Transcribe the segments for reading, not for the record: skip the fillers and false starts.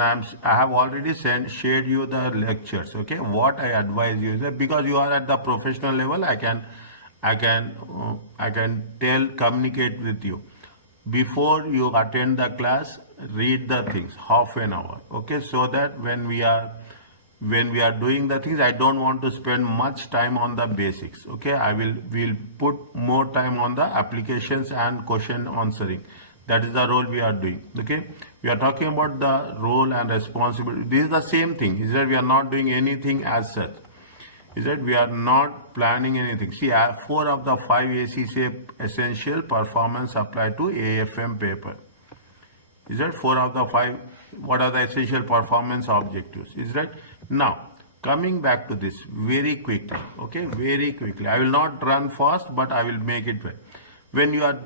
I have already shared you the lectures. Okay, what I advise you is that because you are at the professional level, I can communicate with you. Before you attend the class, read the things half an hour. Okay, so that when we are doing the things, I don't want to spend much time on the basics. Okay, will put more time on the applications and question answering. That is the role we are doing. Okay, we are talking about the role and responsibility. This is the same thing. Is that we are not doing anything as such. Is that we are not planning anything. See, 4 of the 5 ACCA essential performance apply to AFM paper. Is that 4 of the 5? What are the essential performance objectives? Is that now coming back to this very quickly? Okay, very quickly. I will not run fast, but I will make it well. When you are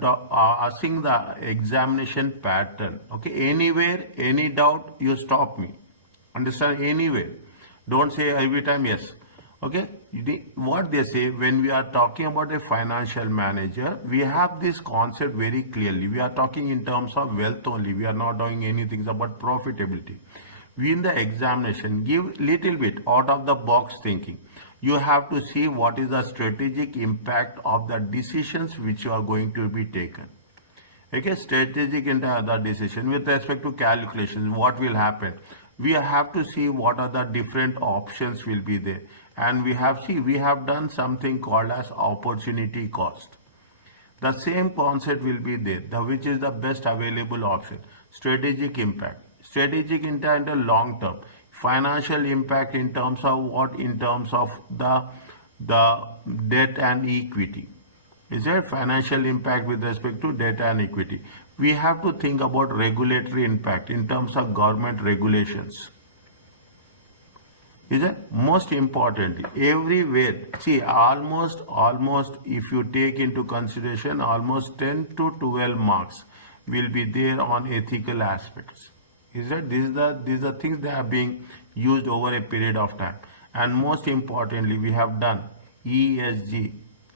asking the examination pattern, okay, anywhere, any doubt, you stop me. Understand? Anywhere. Don't say every time yes. Okay, what they say when we are talking about a financial manager, we have this concept very clearly. We are talking in terms of wealth only. We are not doing anything about profitability. We in the examination give little bit out of the box thinking. You have to see what is the strategic impact of the decisions which you are going to be taken. Okay, strategic in the decision with respect to calculations, what will happen. We have to see what are the different options will be there, and we have done something called as opportunity cost. The same concept will be there, which is the best available option. Strategic impact, strategic intent in long term, financial impact in terms of what, in terms of the debt and equity. Is there financial impact with respect to debt and equity? We have to think about regulatory impact in terms of government regulations. Is it? Most importantly, everywhere, see, almost if you take into consideration, almost 10 to 12 marks will be there on ethical aspects. Is that these are things that are being used over a period of time. And most importantly, we have done ESG,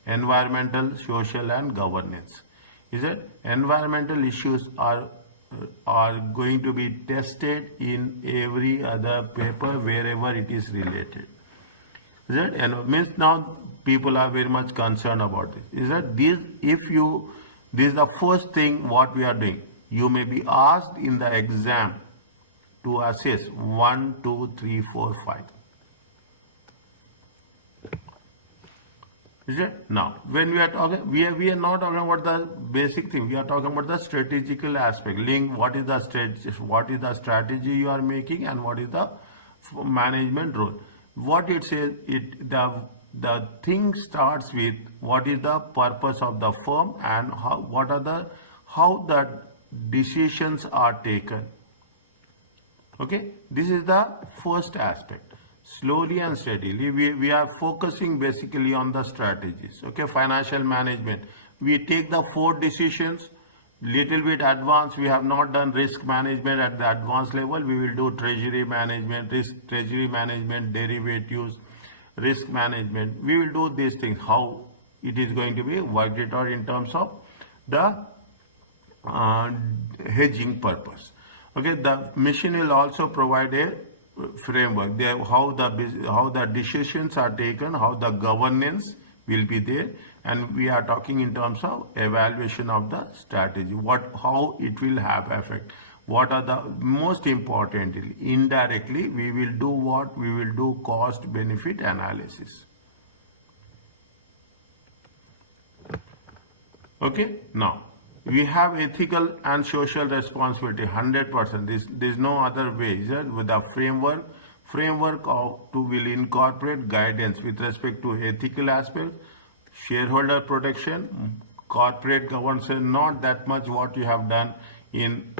environmental, social and governance. Is that environmental issues are going to be tested in every other paper wherever it is related. Is that, and means now people are very much concerned about this. Is that this is the first thing what we are doing. You may be asked in the exam to assess 1, 2, 3, 4, 5. Is it? Now, when we are talking, we are not talking about the basic thing. We are talking about the strategical aspect. Link, what is the strategy you are making, and what is the management role. What it says, the thing starts with what is the purpose of the firm and how the decisions are taken. Okay, this is the first aspect. Slowly and steadily, we are focusing basically on the strategies. Okay, financial management. We take the 4 decisions, little bit advanced. We have not done risk management at the advanced level. We will do treasury management, derivatives, risk management. We will do these things, how it is going to be worked it out in terms of the hedging purpose. Okay, the machine will also provide a framework. How the decisions are taken, how the governance will be there, and we are talking in terms of evaluation of the strategy. How it will have effect. What are the most importantly, indirectly, we will do cost benefit analysis. Okay, now we have ethical and social responsibility 100%. There's no other way. With the framework will incorporate guidance with respect to ethical aspects, shareholder protection, corporate governance. Not that much what you have done in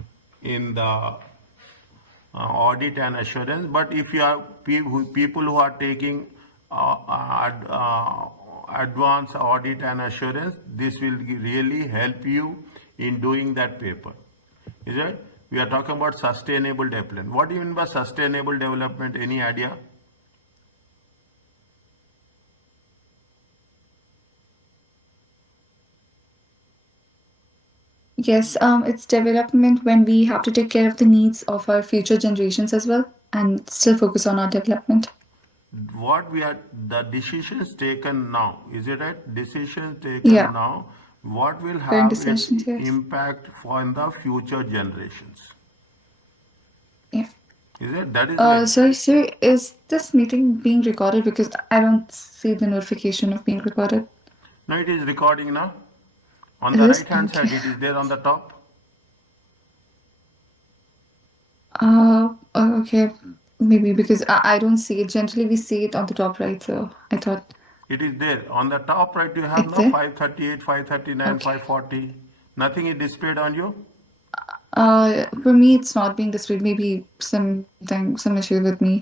the audit and assurance, but if you are people who are taking advanced audit and assurance, this will really help you in doing that paper. Is it? We are talking about sustainable development. What do you mean by sustainable development? Any idea? Yes, it's development when we have to take care of the needs of our future generations as well and still focus on our development. What we are, the decisions taken now, is it right? Decisions taken Yeah, now, what will current have its decisions, yes. impact for in the future generations? Yeah. Is it? That is very. Sorry, sir, is this meeting being recorded? Because I don't see the notification of being recorded. No, it is recording now. On It the is? right hand Okay. side, it is there on the top. Okay. Maybe because I don't see it. Generally, we see it on the top right, so I thought It is there. On the top right, you have it's now there. 538, 539, Okay. 540. Nothing is displayed on you. For me, it's not being displayed. Maybe some issue with me.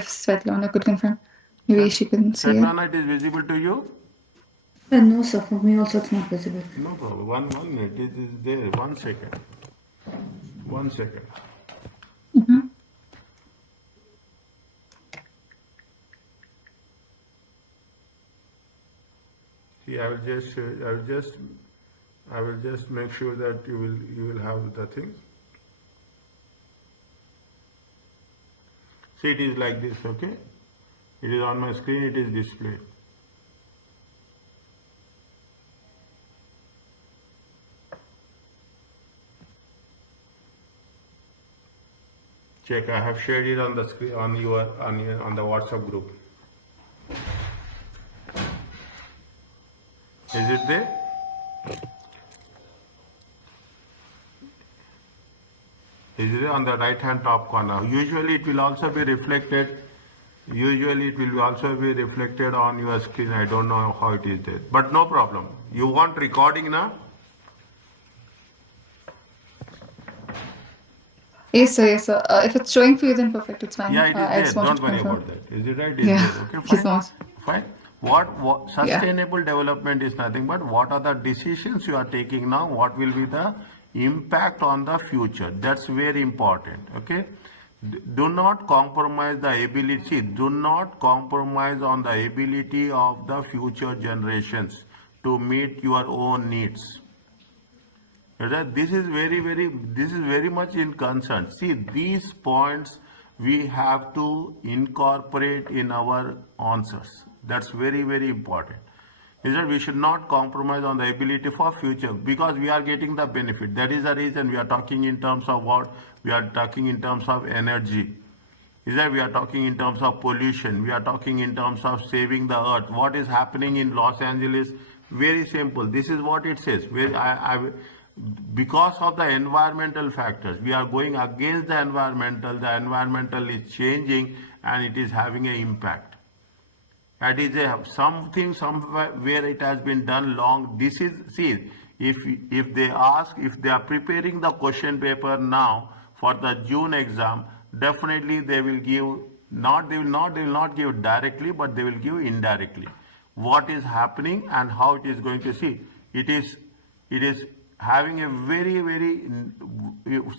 If Svetlana could confirm, maybe she couldn't see it. Svetlana, it is visible to you? No, sir. For me also it's not visible. No problem. One minute. It is there. 1 second. 1 second. Mm-hmm. See, I will just make sure that you will have the thing. See, it is like this, okay? It is on my screen, it is displayed. Check, I have shared it on the screen on the WhatsApp group. Is it there? Is it on the right hand top corner? Usually it will also be reflected. Usually it will also be reflected on your screen. I don't know how it is there, but no problem. You want recording now? Yes, sir. Yes, sir. If it's showing for you, then perfect. It's fine. Yeah, it is I there. just wanted Don't to worry confirm. about that. Is it right? Is Yeah. there? Okay, Thank you so fine. much. Fine. What Yeah. sustainable development is nothing but what are the decisions you are taking now? What will be the impact on the future? That's very important. Okay. Do not compromise the ability. Do not compromise on the ability of the future generations to meet your own needs. This is very much in concern. See, these points we have to incorporate in our answers. That's very important. Is that we should not compromise on the ability for future because we are getting the benefit. That is the reason we are talking in terms of what we are talking in terms of energy. Is that we are talking in terms of pollution, we are talking in terms of saving the earth. What is happening in Los Angeles? Very simple. This is what it says. Because of the environmental factors, we are going against the environmental. The environmental is changing and it is having an impact. That is something somewhere where it has been done long. This is, see, if they ask, if they are preparing the question paper now for the June exam, definitely they will give they will not give directly, but they will give indirectly what is happening and how it is going to see. It is having a very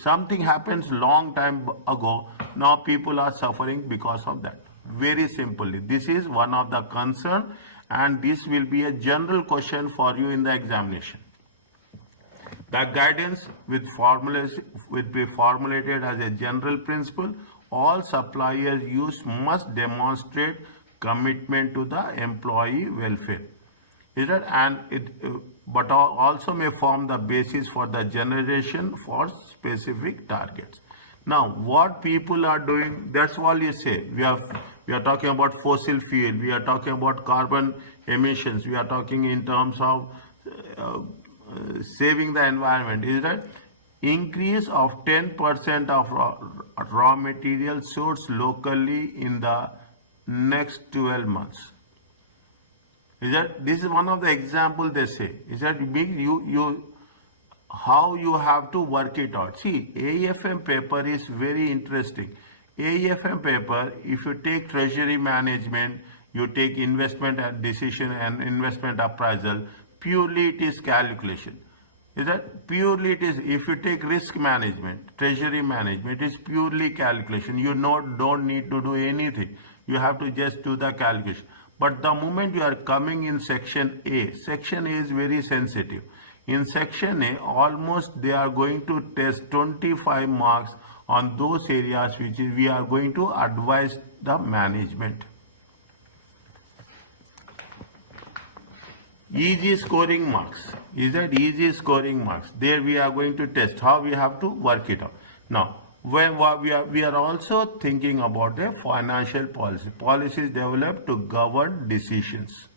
something happens long time ago. Now people are suffering because of that. Very simply, this is one of the concern, and this will be a general question for you in the examination. The guidance will be formulated as a general principle. All suppliers must demonstrate commitment to the employee welfare. Is that, and it but also may form the basis for the generation for specific targets. Now, what people are doing, that's all you say. We are talking about fossil fuel, we are talking about carbon emissions, we are talking in terms of uh, saving the environment. Is that increase of 10% of raw material sourced locally in the next 12 months? Is that this is one of the example they say? Is that you how you have to work it out? See, AFM paper is very interesting. AFM paper, if you take treasury management, you take investment and decision and investment appraisal, purely it is calculation. Is that purely it is, if you take risk management, treasury management, it is purely calculation. You don't need to do anything. You have to just do the calculation. But the moment you are coming in section A is very sensitive. In section A, almost they are going to test 25 marks on those areas which we are going to advise the management. Easy scoring marks. Is that easy scoring marks? There we are going to test how we have to work it out. Now, when we are also thinking about a financial policy. Policies developed to govern decisions.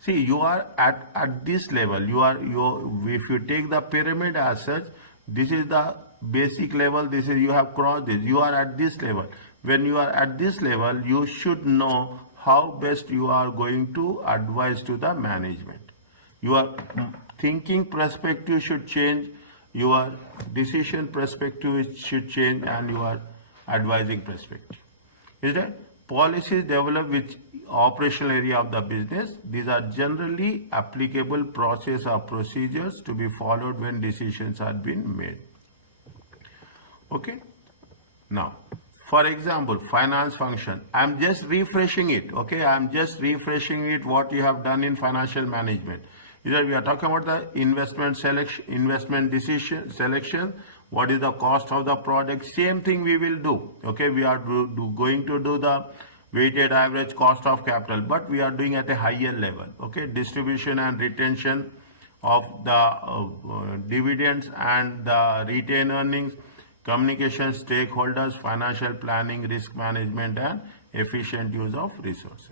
See, you are at this level. If you take the pyramid as such, this is the basic level. This is, you have crossed this. You are at this level. When you are at this level, you should know how best you are going to advise to the management. Your thinking perspective should change, your decision perspective should change, and your advising perspective. Is that policies developed which operational area of the business? These are generally applicable process or procedures to be followed when decisions are being made. Okay. Now, for example, finance function. I'm just refreshing it. Okay, I'm just refreshing it. What you have done in financial management. Either we are talking about the investment selection, investment decision selection. What is the cost of the product? Same thing we will do. Okay, we are going to do the weighted average cost of capital, but we are doing at a higher level. Okay, distribution and retention of the dividends and the retained earnings, communication, stakeholders, financial planning, risk management, and efficient use of resources.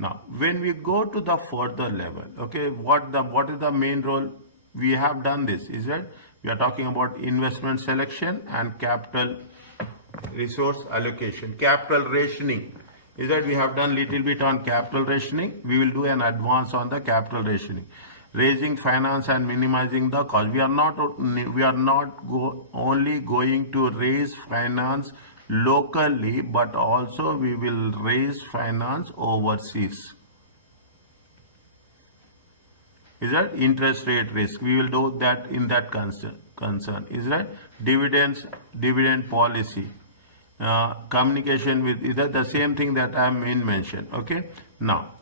Now, when we go to the further level, okay, what is the main role? We have done this, is that we are talking about investment selection and capital resource allocation, capital rationing. Is that we have done little bit on capital rationing. We will do an advance on the capital rationing. Raising finance and minimizing the cost. We are not only going to raise finance locally, but also we will raise finance overseas. Is that interest rate risk? We will do that in that concern. Is that dividend policy, communication with, is that the same thing that I mentioned? Okay. Now,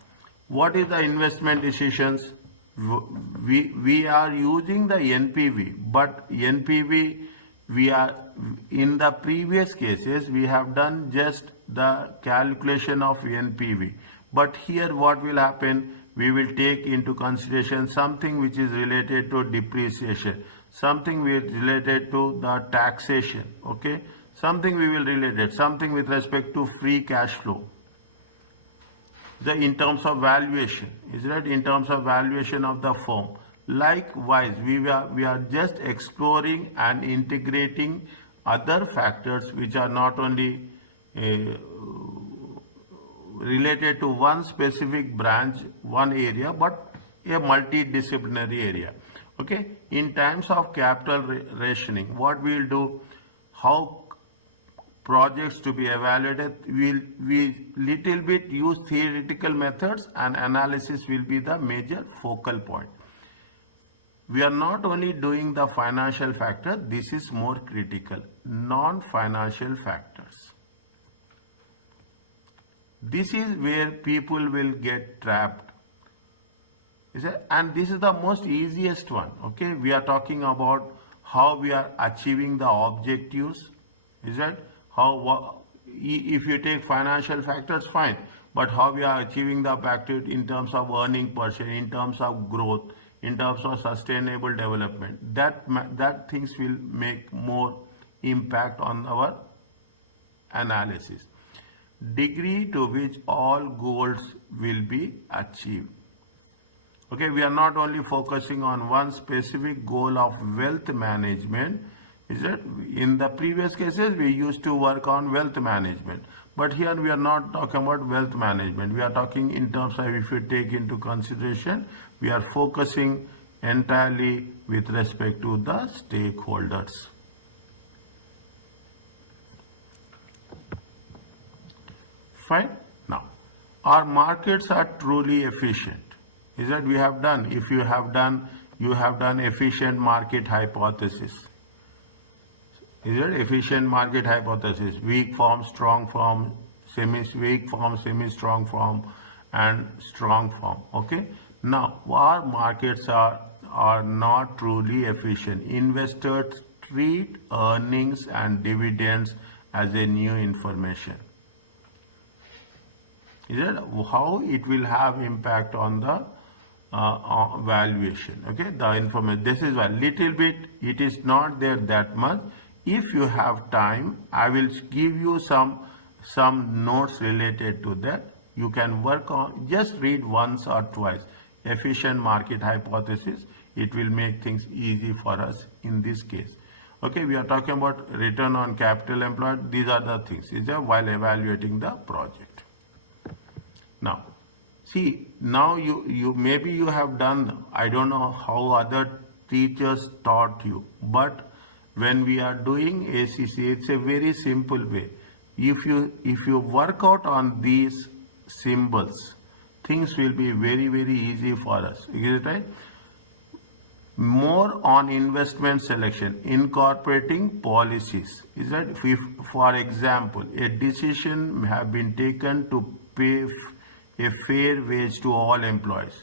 what is the investment decisions? We are using the NPV, but NPV, we are in the previous cases we have done just the calculation of NPV, but here what will happen, we will take into consideration something which is related to depreciation, something related to the taxation. Okay, something we will relate it, something with respect to free cash flow, in terms of valuation, is that in terms of valuation of the firm. Likewise, we are just exploring and integrating other factors which are not only related to one specific branch, one area, but a multidisciplinary area. Okay, in times of capital rationing, what we will do, how projects to be evaluated, we little bit use theoretical methods, and analysis will be the major focal point. We are not only doing the financial factor, this is more critical, non-financial factors. This is where people will get trapped. And this is the most easiest one. Okay, we are talking about how we are achieving the objectives. Is that how, if you take financial factors, fine, but how we are achieving the objective in terms of earning per share, in terms of growth, in terms of sustainable development, that things will make more impact on our analysis. Degree to which all goals will be achieved. Okay, we are not only focusing on one specific goal of wealth management. Is that in the previous cases we used to work on wealth management, but here we are not talking about wealth management. We are talking in terms of, if you take into consideration, we are focusing entirely with respect to the stakeholders. Fine. Now, our markets are truly efficient. Is that we have done, if you have done efficient market hypothesis. Is it efficient market hypothesis? Weak form, strong form, weak form, semi-strong form, and strong form. Okay. Now, our markets are are not truly efficient. Investors treat earnings and dividends as a new information. Is it how it will have impact on the valuation? Okay, the information. This is why little bit it is not there that much. If you have time, I will give you some notes related to that. You can work on, just read once or twice. Efficient market hypothesis. It will make things easy for us in this case. Okay, we are talking about return on capital employed. These are the things, is there, while evaluating the project. Now, see, now you maybe you have done, I don't know how other teachers taught you, but when we are doing ACCA, it's a very simple way. If you work out on these symbols, things will be very, very easy for us. Is it right? More on investment selection, incorporating policies. Is that if, for example, a decision have been taken to pay a fair wage to all employees,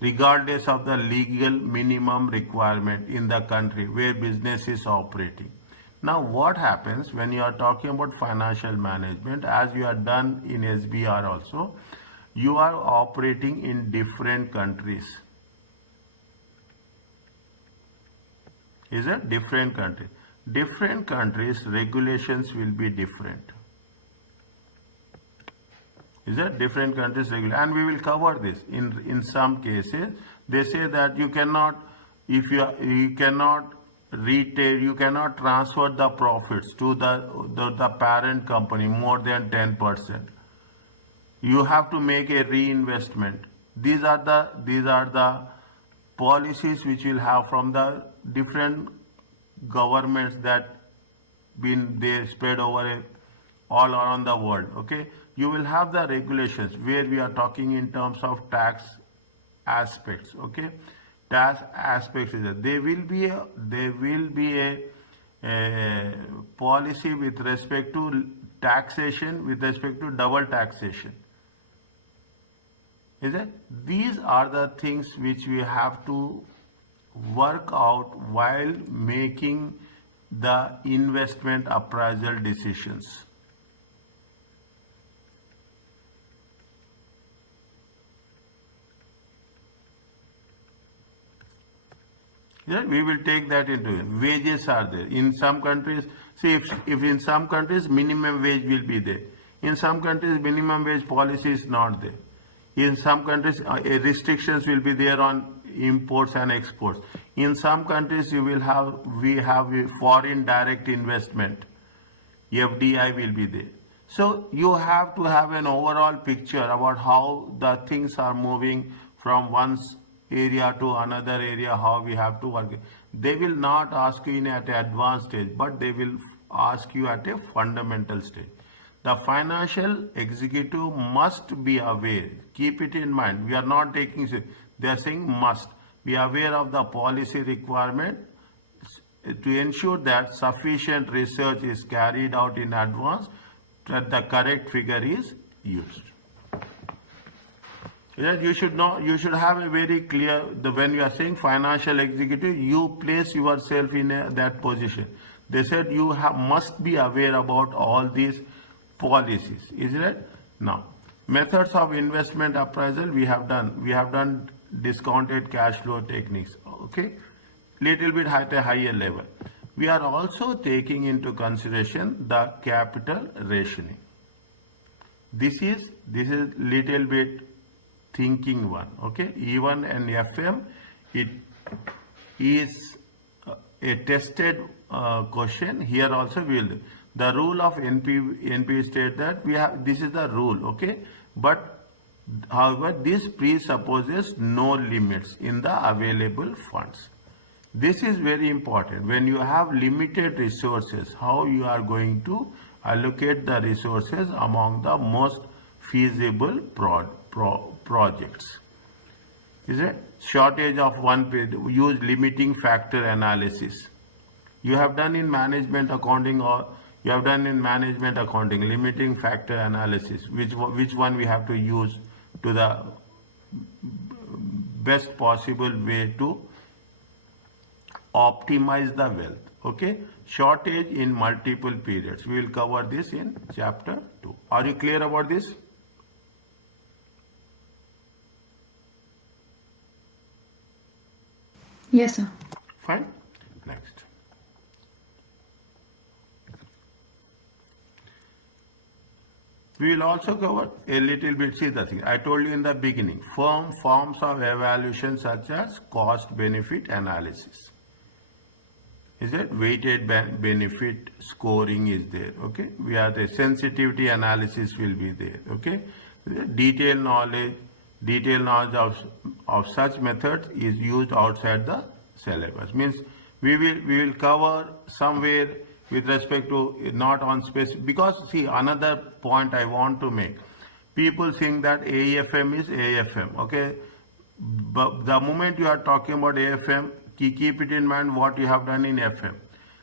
regardless of the legal minimum requirement in the country where business is operating. Now, what happens when you are talking about financial management, as you are done in SBR also, you are operating in different countries. Is it different country? Different countries regulations will be different. Is that different countries regulate? And we will cover this. In some cases, they say that you cannot, if you cannot retail, you cannot transfer the profits to the parent company more than 10%. You have to make a reinvestment. These are the policies which will have from the different governments that been there spread over all around the world. Okay, you will have the regulations where we are talking in terms of tax aspects. Okay, tax aspects is that there will be a policy with respect to taxation, with respect to double taxation. Is it? These are the things which we have to work out while making the investment appraisal decisions. Yeah, we will take that into it. Wages are there. In some countries, see if in some countries minimum wage will be there. In some countries minimum wage policy is not there. In some countries restrictions will be there on imports and exports. In some countries we have a foreign direct investment. FDI will be there. So you have to have an overall picture about how the things are moving from one area to another area, how we have to work. They will not ask you at an advanced stage, but they will ask you at a fundamental stage. The financial executive must be aware. Keep it in mind. We are not taking, they are saying must be aware of the policy requirement to ensure that sufficient research is carried out in advance, that the correct figure is used. That you should know, you should have a very clear, when you are saying financial executive, you place yourself in that position. They said you must be aware about all these policies, isn't it? Now, methods of investment appraisal we have done discounted cash flow techniques, okay, little bit at a higher level. We are also taking into consideration the capital rationing. This is little bit thinking one, okay. Even in FM it is a tested question. Here also we will. The rule of NP state that we have, this is the rule, okay, but however this presupposes no limits in the available funds. This is very important. When you have limited resources, how you are going to allocate the resources among the most feasible projects. Is it? Shortage of one page, use limiting factor analysis. You have done in management accounting, or you have done in management accounting limiting factor analysis. Which one we have to use to the best possible way to optimize the wealth. Okay, shortage in multiple periods. We will cover this in chapter 2. Are you clear about this? Yes, sir. Fine. Next. We will also cover a little bit, see the thing, I told you in the beginning, forms of evaluation such as cost benefit analysis. Is it weighted benefit scoring is there, okay? We are the sensitivity analysis will be there, okay? Detailed knowledge of such methods is used outside the syllabus. Means we will cover somewhere with respect to not on specific, because see another point I want to make. People think that AFM is AFM, okay? But the moment you are talking about AFM, keep it in mind what you have done in FM.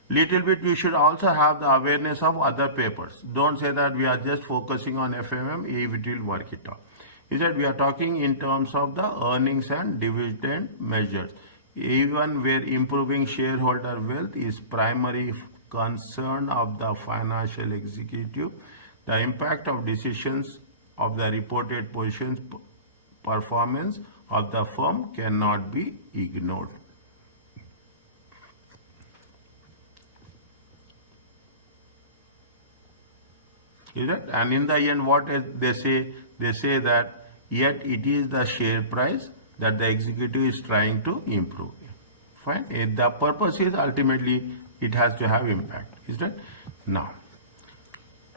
Little bit you should also have the awareness of other papers. Don't say that we are just focusing on FMM, if it will work it out. Is that we are talking in terms of the earnings and dividend measures. Even where improving shareholder wealth is primary concern of the financial executive, the impact of decisions of the reported positions performance of the firm cannot be ignored. Is it? And in the end, what they say? They say that yet it is the share price that the executive is trying to improve. Fine. The purpose is ultimately it has to have impact. Is that? Now,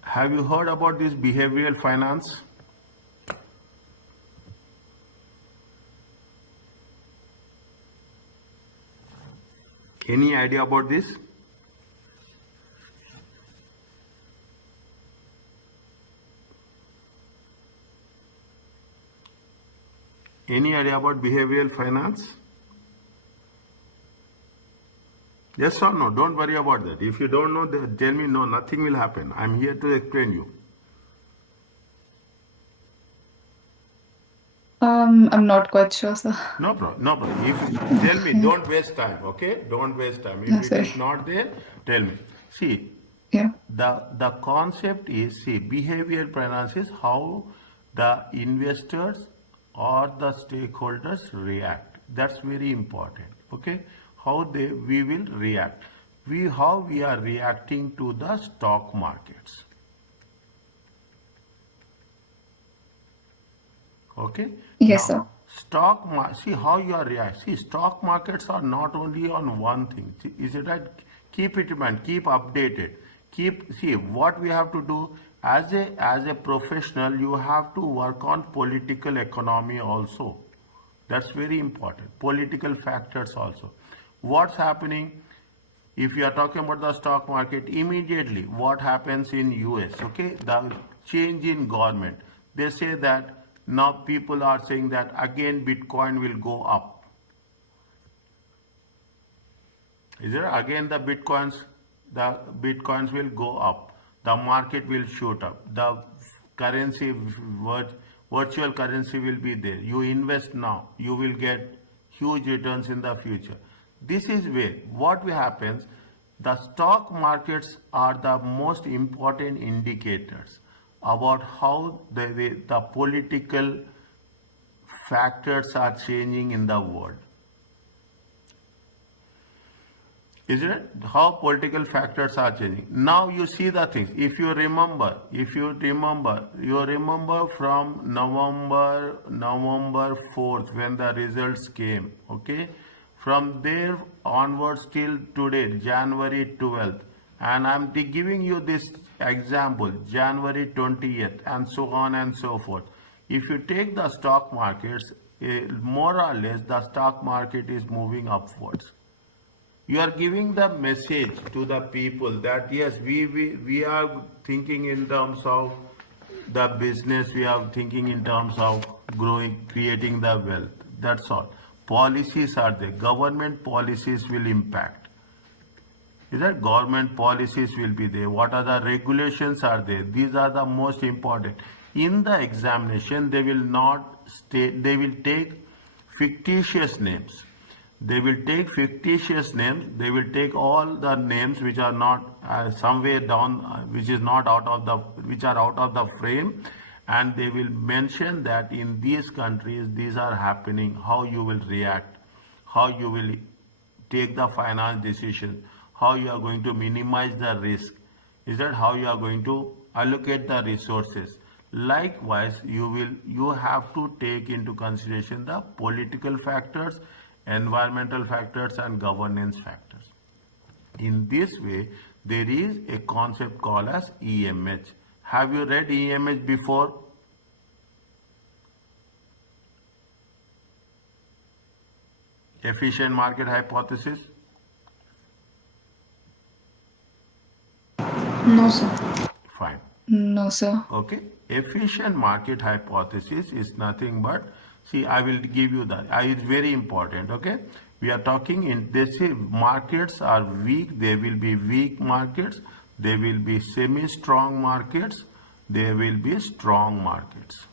have you heard about this behavioral finance? Any idea about this? Any idea about behavioral finance? Yes or no? Don't worry about that. If you don't know, tell me no, nothing will happen. I'm here to explain you. I'm not quite sure, sir. No problem. No problem. If you tell me, don't waste time. Okay? Don't waste time. If No, it sorry. is not there, tell me. See, Yeah. the concept is, see, behavioral finance is how the investors or the stakeholders react. That's very important. Okay? How we will react. How we are reacting to the stock markets. Okay? Yes, Now, see how you are reacting. See, stock markets are not only on one thing. See, is it right? Keep it in mind. Keep updated. See what we have to do as a professional. You have to work on political economy also. That's very important. Political factors also. What's happening? If you are talking about the stock market, immediately what happens in US? Okay, the change in government. They say that. Now people are saying that again Bitcoin will go up. Is there again the Bitcoins will go up. The market will shoot up. The currency, virtual currency will be there. You invest now, you will get huge returns in the future. This is where what happens. The stock markets are the most important indicators about how the political factors are changing in the world. Isn't it? How political factors are changing. Now you see the things. If you remember from November 4th when the results came, okay? From there onwards till today, January 12th, and I'm giving you this example, January 20th, and so on and so forth. If you take the stock markets, more or less the stock market is moving upwards. You are giving the message to the people that yes, we are thinking in terms of the business, we are thinking in terms of growing, creating the wealth. That's all. Policies are there. Government policies will impact. Is that government policies will be there? What are the regulations are there? These are the most important. In the examination, they will not state, they will take fictitious names. They will take fictitious names. They will take all the names which are not somewhere down, which is not out of the, which are out of the frame, and they will mention that in these countries these are happening. How you will react, how you will take the finance decision, how you are going to minimize the risk. Is that how you are going to allocate the resources? Likewise, you have to take into consideration the political factors, environmental factors, and governance factors. In this way, there is a concept called as EMH. Have you read EMH before? Efficient market hypothesis? No, sir. Fine. No, sir. Okay. Efficient market hypothesis is nothing but, see, I will give you that. It's very important. Okay. We are talking in this, markets are weak. There will be weak markets. There will be semi-strong markets. There will be strong markets.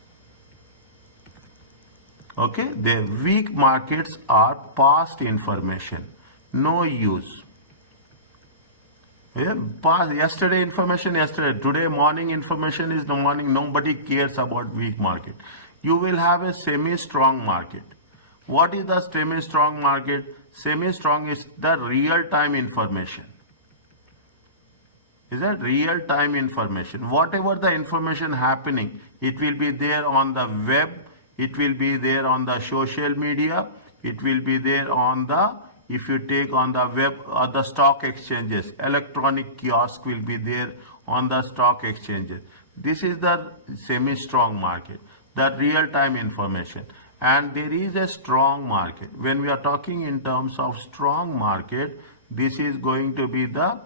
Okay. The weak markets are past information. No use. Yeah, past, yesterday information yesterday, today morning information is the morning. Nobody cares about weak market. You will have a semi-strong market. What is the semi-strong market? Semi-strong is the real-time information. Is that real-time information? Whatever the information happening, it will be there on the web, it will be there on the social media, it will be there on the, if you take on the web or the stock exchanges, electronic kiosk will be there on the stock exchanges. This is the semi-strong market, the real-time information. And there is a strong market. When we are talking in terms of strong market, this is going to be the,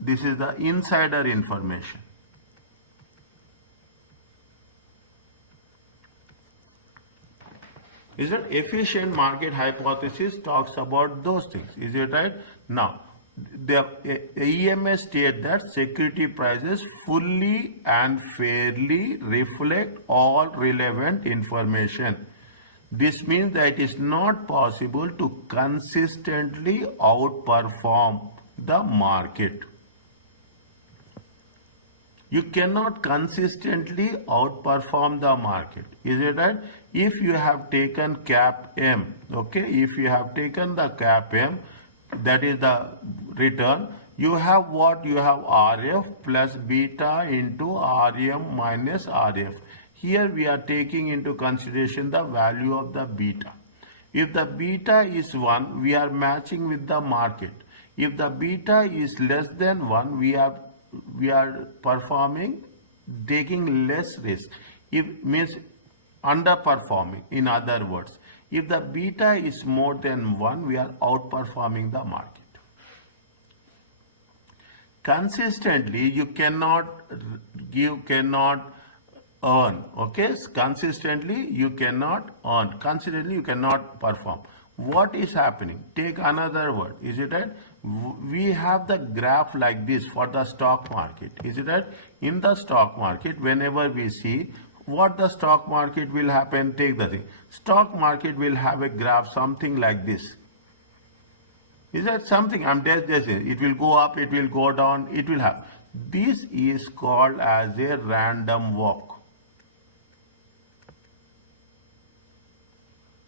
this is the insider information. Is it efficient market hypothesis talks about those things? Is it right? Now, the EMS state that security prices fully and fairly reflect all relevant information. This means that it is not possible to consistently outperform the market. You cannot consistently outperform the market. Is it right? If you have taken cap M, okay, if you have taken the cap M, that is the return, you have what? You have RF plus beta into RM minus RF. Here we are taking into consideration the value of the beta. If the beta is 1, we are matching with the market. If the beta is less than 1, we are performing, taking less risk. It means underperforming, in other words. If the beta is more than 1, we are outperforming the market. Consistently, you cannot earn. Okay, consistently you cannot earn. Consistently you cannot perform. What is happening? Take another word. Is it right? We have the graph like this for the stock market. Is it right? In the stock market, whenever we see what the stock market will happen, take the thing. Stock market will have a graph something like this. Is that something? I'm just saying. It will go up, it will go down, it will have. This is called as a random walk.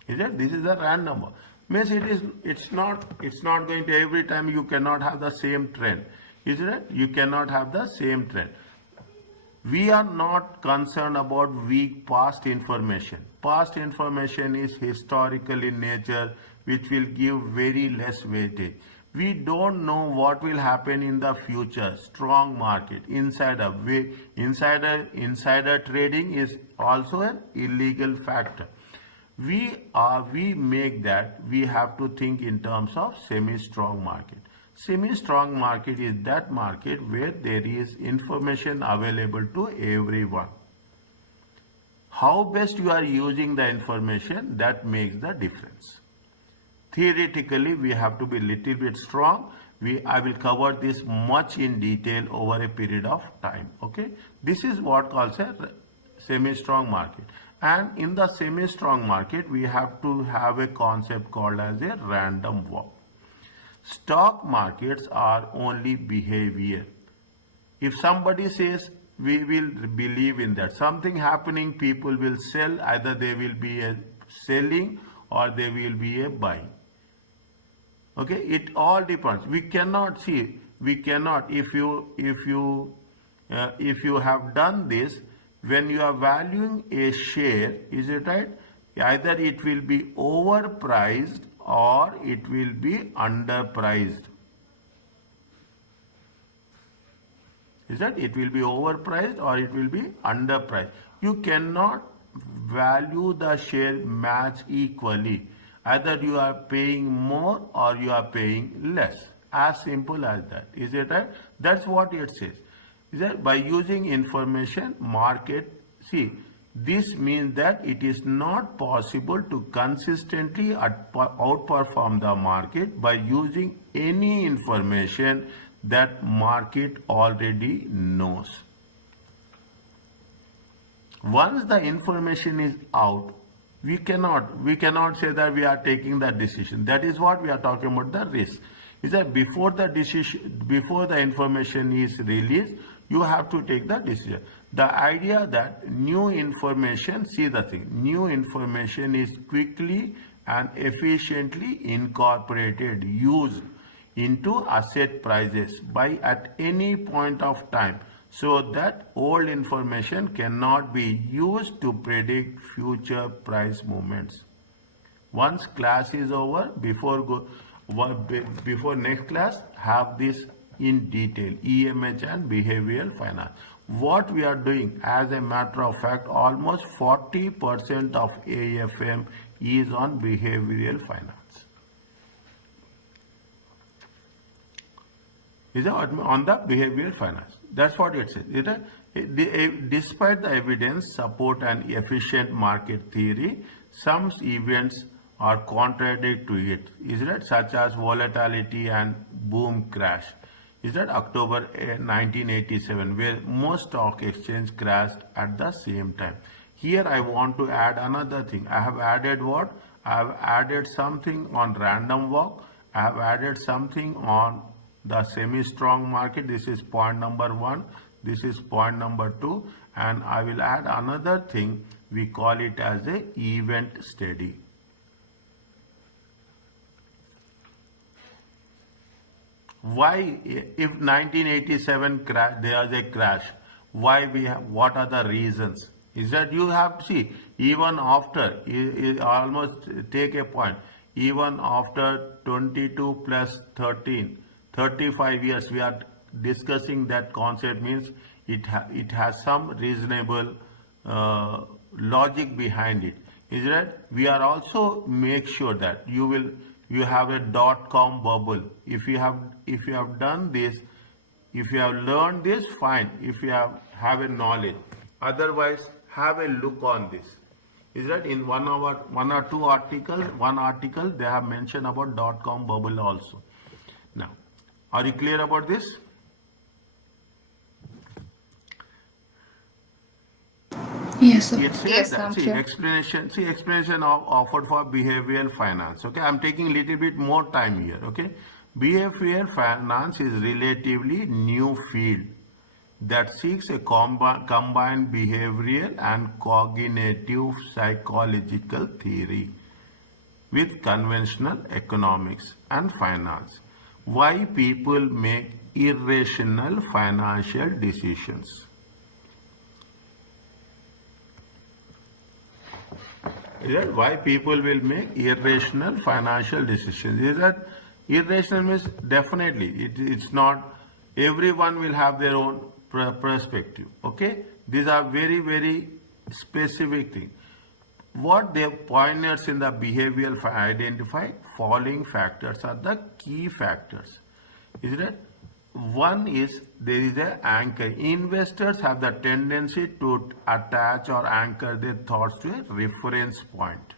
Is it? This is a random walk. Means it's not going to every time you cannot have the same trend. Is it? You cannot have the same trend. We are not concerned about weak past information. Past information is historical in nature, which will give very less weightage. We don't know what will happen in the future. Strong market, insider trading is also an illegal factor. We make that, we have to think in terms of semi-strong market. Semi-strong market is that market where there is information available to everyone. How best you are using the information, that makes the difference. Theoretically, we have to be little bit strong. I will cover this much in detail over a period of time. Okay, this is what calls a semi-strong market. And in the semi-strong market, we have to have a concept called as a random walk. Stock markets are only behavior. If somebody says we will believe in that, something happening, people will sell, either they will be a selling or they will be a buying. Okay, it all depends. We cannot see, we cannot, if you have done this, when you are valuing a share, is it right? Either it will be overpriced or it will be underpriced. Is that it will be overpriced or it will be underpriced? You cannot value the share match equally. Either you are paying more or you are paying less. As simple as that. Is it right? That's what it says. Is that by using information market, see, this means that it is not possible to consistently outperform the market by using any information that market already knows. Once the information is out, we cannot say that we are taking the decision. That is what we are talking about, the risk. Is that before the information is released, you have to take the decision. The idea that new information, see the thing, new information is quickly and efficiently incorporated, used into asset prices by at any point of time, so that old information cannot be used to predict future price movements. Once class is over, before next class, have this in detail, EMH and behavioral finance. What we are doing, as a matter of fact, almost 40% of AFM is on behavioral finance. Is on the behavioral finance. That's what it says. Despite the evidence support an efficient market theory, some events are contrary to it. Is it such as volatility and boom crash? Is that October 1987, where most stock exchange crashed at the same time. Here I want to add another thing. I have added what? I have added something on random walk. I have added something on the semi-strong market. This is point number 1. This is point number 2. And I will add another thing. We call it as a event study. Why, if 1987 crash, there is a crash, why we have, what are the reasons? Is that you have to see, even after, almost take a point, even after 22 plus 13, 35 years, we are discussing that concept, means it has some reasonable logic behind it. Is that we are also make sure that you have a .com bubble. If you have done this, if you have learned this, fine. If you have a knowledge, otherwise have a look on this. Is that in one or two articles, one article they have mentioned about .com bubble also. Now, are you clear about this? Yes, sir. It says Yes, that, I'm see, sure. explanation offered for behavioral finance. Okay, I'm taking a little bit more time here. Okay, behavioral finance is relatively new field that seeks a combined behavioral and cognitive psychological theory with conventional economics and finance. Why people make irrational financial decisions. Is that why people will make irrational financial decisions? Is that irrational means definitely it's not, everyone will have their own perspective. Okay, these are very, very specific things. What the pioneers in the behavioral identify, following factors are the key factors. Is that one is there is an anchor. Investors have the tendency to attach or anchor their thoughts to a reference point.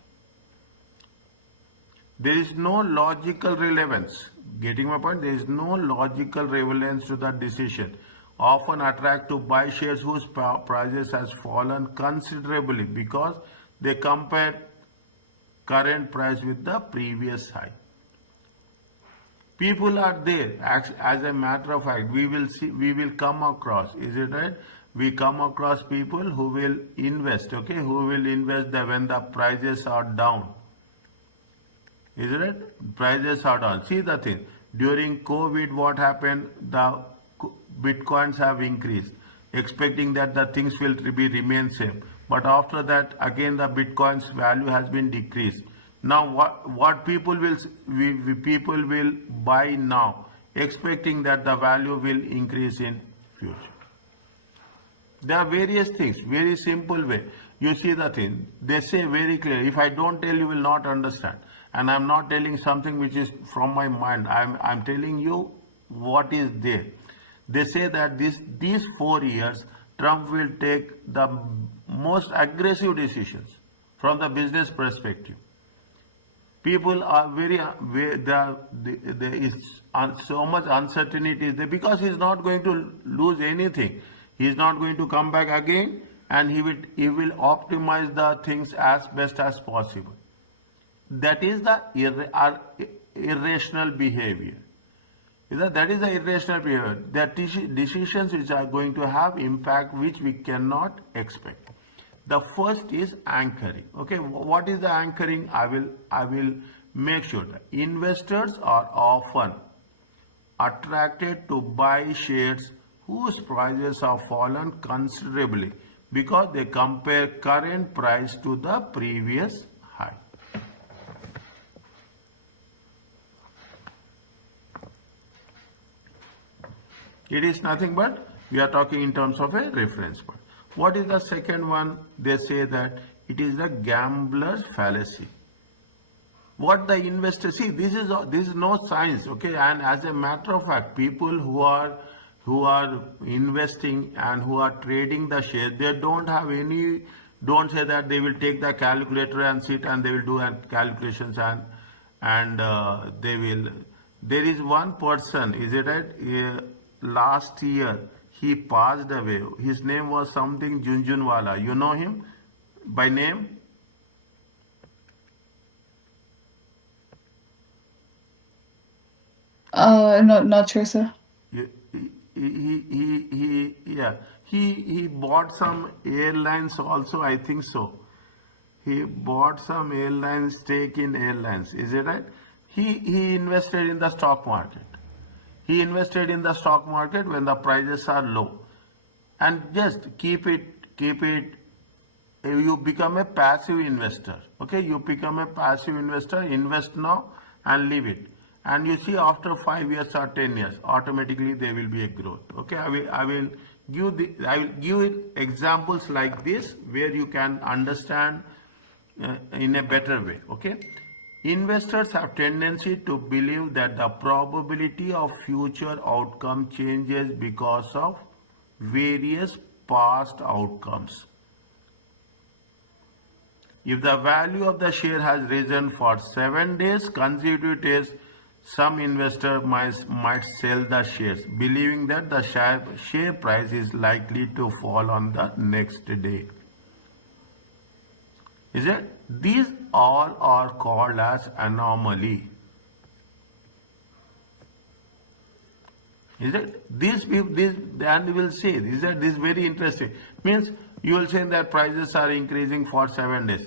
There is no logical relevance. Getting my point? There is no logical relevance to the decision. often attract to buy shares whose prices has fallen considerably because they compare current price with the previous high. People are there. As a matter of fact, we will come across, is it right? We come across people who will invest, okay, who will invest when the prices are down. Is it right? Prices are down. See the thing. During COVID, what happened? The bitcoins have increased, expecting that the things will remain same. But after that, again the bitcoin's value has been decreased. Now what people will buy now, expecting that the value will increase in future. There are various things, very simple way. You see the thing, they say very clear. If I don't tell, you will not understand. And I'm not telling something which is from my mind. I'm telling you what is there. They say that these 4 years, Trump will take the most aggressive decisions from the business perspective. People are there is so much uncertainty there because he's not going to lose anything. He's not going to come back again, and he will optimize the things as best as possible. That is the irrational behavior. That is the irrational behavior. There are decisions which are going to have impact which we cannot expect. The first is anchoring. Okay, what is the anchoring? I will make sure that investors are often attracted to buy shares whose prices have fallen considerably because they compare current price to the previous high. It is nothing but we are talking in terms of a reference point. What is the second one? They say that it is the gambler's fallacy. What the investor see, this is no science, okay? And as a matter of fact, people who are investing and who are trading the share, they don't say that they will take the calculator and sit and they will do calculations and they will. There is one person, is it right? Last year he passed away. His name was something Junjunwala. You know him by name? Not sure, sir. He bought some airlines also, I think so. He bought some airlines, stake in airlines, is it right? He invested in the stock market. He invested in the stock market when the prices are low. And just keep it, you become a passive investor. Okay, you become a passive investor, invest now and leave it. And you see after 5 years or 10 years, automatically there will be a growth. Okay, I will give examples like this where you can understand in a better way. Okay. Investors have tendency to believe that the probability of future outcome changes because of various past outcomes. If the value of the share has risen for 7 days consecutive days, some investor might sell the shares, believing that the share price is likely to fall on the next day. Is it? These all are called as anomaly. Is it? And we will say, is that this very interesting? Means you will say that prices are increasing for 7 days.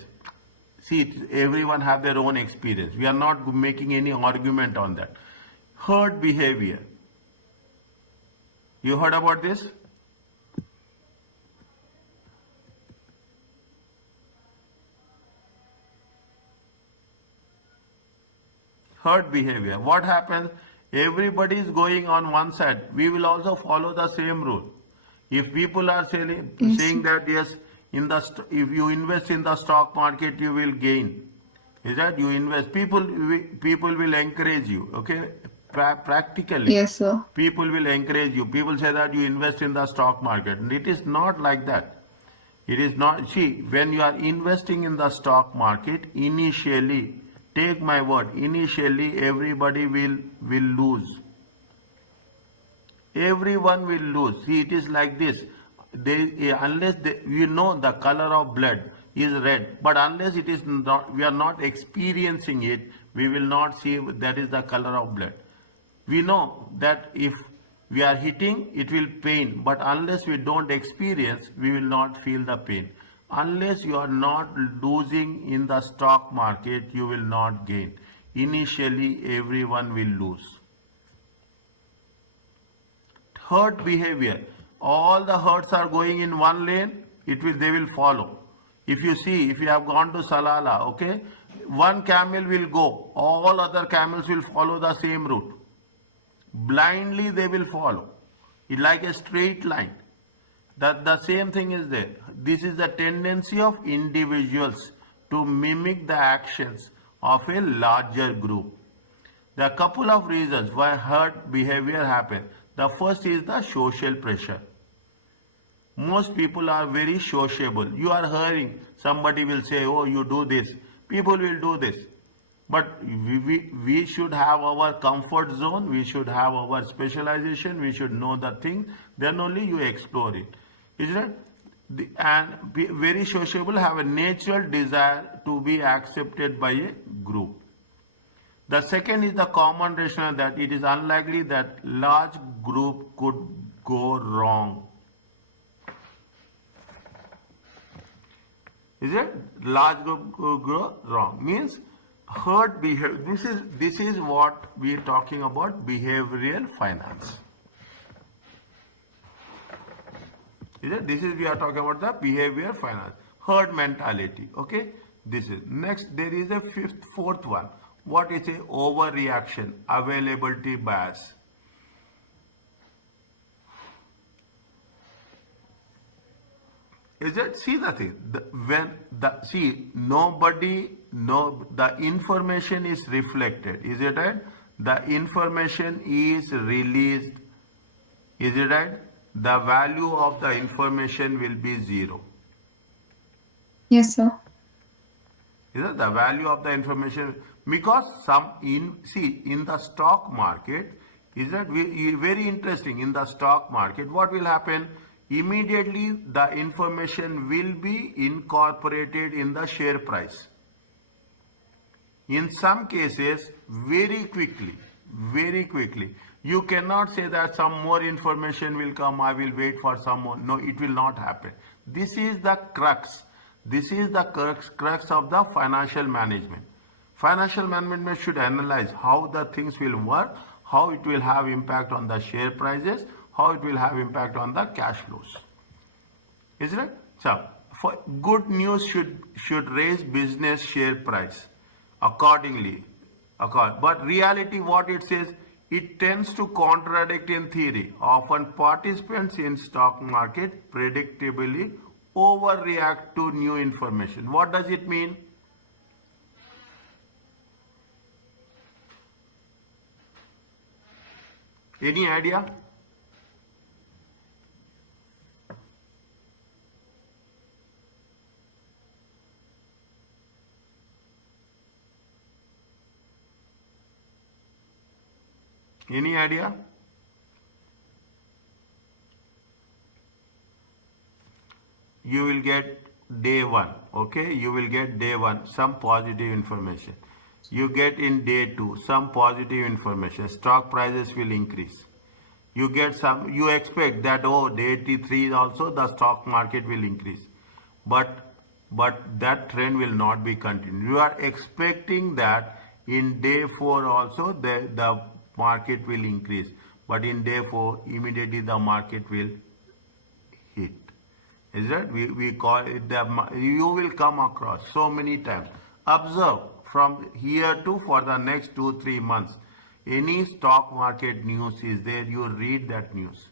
See, everyone have their own experience. We are not making any argument on that. Herd behavior. You heard about this? Herd behavior. What happens? Everybody is going on one side. We will also follow the same rule. If people are saying that yes, if you invest in the stock market, you will gain. Is that you invest? People will encourage you. Okay, practically. Yes, sir. People will encourage you. People say that you invest in the stock market, and it is not like that. It is not. See, when you are investing in the stock market, initially, take my word, initially everybody will lose. Everyone will lose. See, it is like this. Unless you know the color of blood is red, but unless it is not, we are not experiencing it, we will not see that is the color of blood. We know that if we are hitting, it will pain, but unless we don't experience, we will not feel the pain. Unless you are not losing in the stock market, you will not gain. Initially, everyone will lose. Herd behavior. All the herds are going in one lane, they will follow. If you see, if you have gone to Salala, okay, one camel will go, all other camels will follow the same route. Blindly they will follow. It's like a straight line. The same thing is there. This is the tendency of individuals to mimic the actions of a larger group. There are a couple of reasons why herd behavior happens. The first is the social pressure. Most people are very sociable. You are hearing somebody will say, oh, you do this. People will do this. But we should have our comfort zone. We should have our specialization. We should know the thing. Then only you explore it. Isn't it? And very sociable have a natural desire to be accepted by a group. The second is the common rationale that it is unlikely that large group could go wrong. Is it? Large group could go wrong. Means herd behavior. This is what we are talking about, behavioral finance. Is it? This is we are talking about the behavior finance. Herd mentality. Okay. This is next. There is a fourth one. What is a overreaction? Availability bias. Is it? See the thing. The information is reflected. Is it right? The information is released. Is it right? The value of the information will be 0. Yes, sir. Is it? The value of the information, because in the stock market, is that very interesting. In the stock market, what will happen? Immediately the information will be incorporated in the share price. In some cases, very quickly. You cannot say that some more information will come, I will wait for some more. No, it will not happen. This is the crux. This is the crux of the financial management. Financial management should analyze how the things will work, how it will have impact on the share prices, how it will have impact on the cash flows. Isn't it? So, for good news should raise business share price accordingly. But reality, what it says, it tends to contradict in theory. Often participants in stock market predictably overreact to new information. What does it mean? Any idea? Any idea? You will get day 1, okay? You will get day 1 some positive information. You get in day 2 some positive information. Stock prices will increase. You get you expect that, day 3 also the stock market will increase. But that trend will not be continued. You are expecting that in day 4 also the market will increase. But in day 4, immediately the market will hit. Is that? We call it you will come across so many times. Observe from here to for the next 2-3 months. Any stock market news is there, you read that news.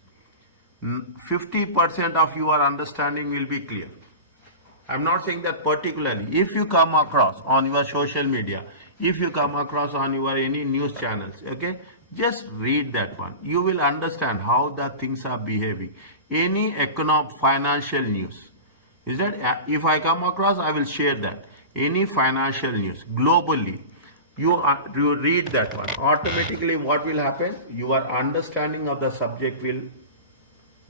50% of your understanding will be clear. I'm not saying that particularly. If you come across on your social media, if you come across on your any news channels, okay, just read that one. You will understand how the things are behaving. Any financial news. Is that? If I come across, I will share that. Any financial news globally, you read that one. Automatically what will happen? Your understanding of the subject will